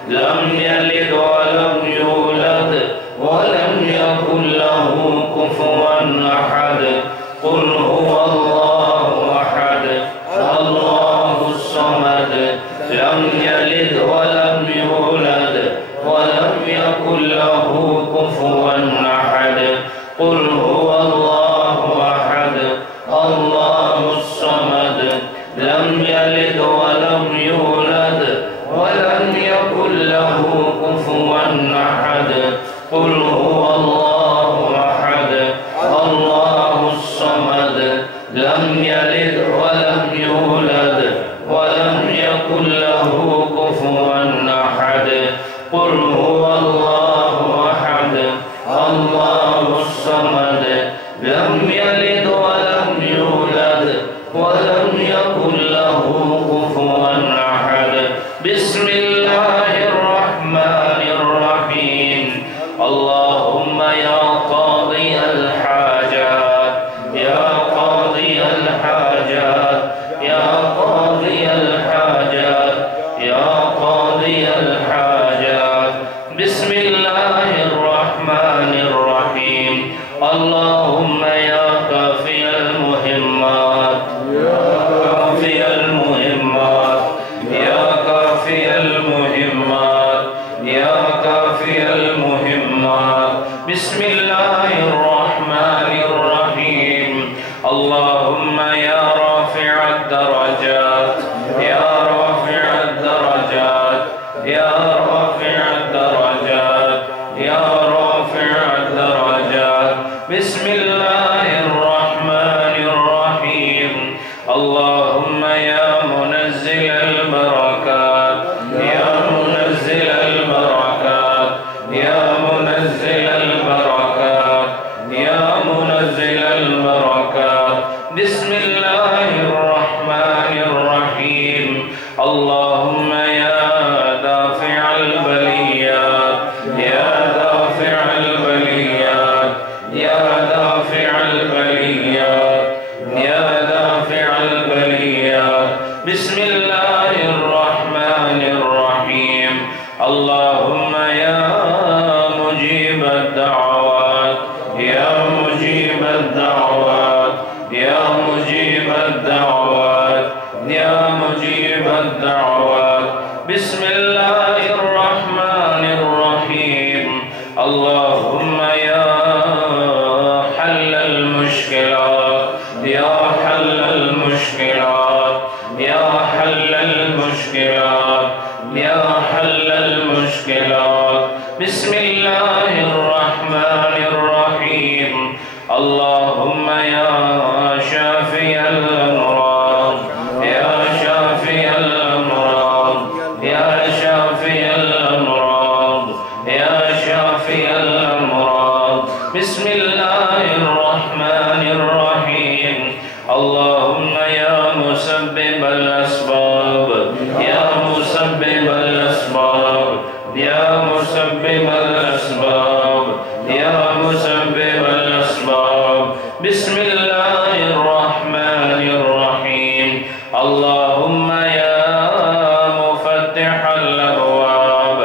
لم يلد ولم يولد ولم يكن له كفوا أحد قل هو الله أحد الله الصمد لم يلد ولم يولد ولم يكن له كفوا أحد قل هو الله أحد الله الصمد لم يلد ولم يولد ولم يكن له كفوا أحد قل هو الله أحد الله الصمد لم يلد ولم يولد ولم يكن له كفوا أحد قل هو الله أحد الله الصمد لم يلد ولم يولد ولم يكن له كفوا أحد بسم الله الرحمن الرحيم اللهم يا قاضي الحاجات يا قاضي الحاجات يا قاضي الحاجات يا قاضي الحاجات بسم الله الرحمن الرحيم اللهم يا كافي المهمات يا كافي المهمات يا كافي المهمات يا كافي المهمات بسم الله الرحمن الرحيم اللهم يا رافع الدرجات يا رافع الدرجات يا رافع الدرجات يا رافع الدرجات بسم الله الرحمن الرحيم اللهم يا منزل البركات يا منزل البركات يا منزل البركات يا منزل البركات بسم الله الرحمن الرحيم اللهم يا دافع البليات يا دافع البليات يا دافع البليات يا دافع البليات بسم الله الرحمن الرحيم اللهم يا مجيب الدعوات يا مجيب الدعوات يا مجيب الدعوات يا مجيب الدعوات بسم الله الرحمن الرحيم اللهم يا حل المشكلات يا حل المشكلات يا حل المشكلات يا حل المشكلات بسم الله الرحمن الرحيم اللهم يا شافي الأمراض يا شافي الأمراض يا شافي الأمراض يا شافي الأمراض بسم الله الرحمن الرحيم اللهم يا مسبب الأسباب يا مسبب الأسباب يا مسبب الأسباب يا مسبب الأسباب بسم الله الرحمن الرحيم اللهم يا مفتح الأبواب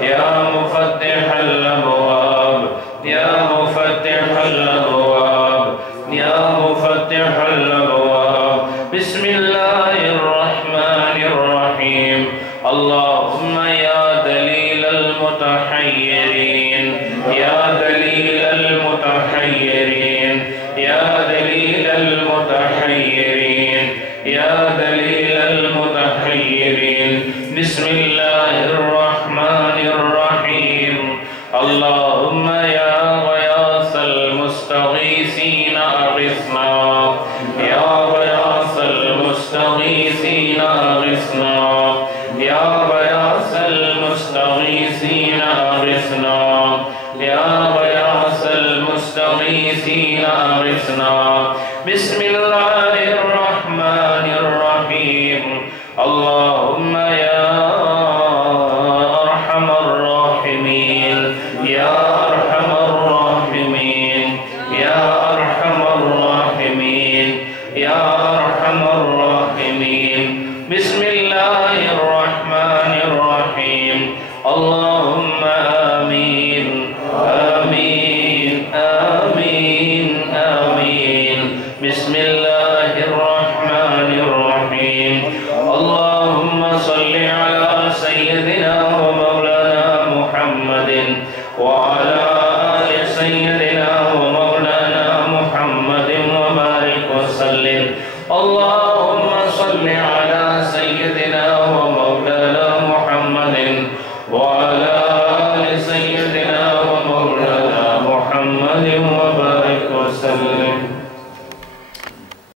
يا مفتح الأبواب يا مفتح الأبواب يا مفتح الأبواب بسم الله الرحمن الرحيم اللهم يا دليل المتحيرين يا دليل المتحيرين يا دليل المتحيرين يا دليل المتحيرين بسم الله الرحمن المستغيثين أغثنا يا غياث المستغيثين أغثنا بسم الله الرحمن الرحيم اللهم يا أرحم الراحمين يا أرحم الراحمين يا أرحم الراحمين يا أرحم الراحمين بسم الله الرحمن الرحيم اللهم آمين آمين آمين آمين بسم الله الرحمن الرحيم اللهم صل على سيدنا ومولانا محمد وعلى آل سيدنا ومولانا محمد وبارك وسلم اللهم صل على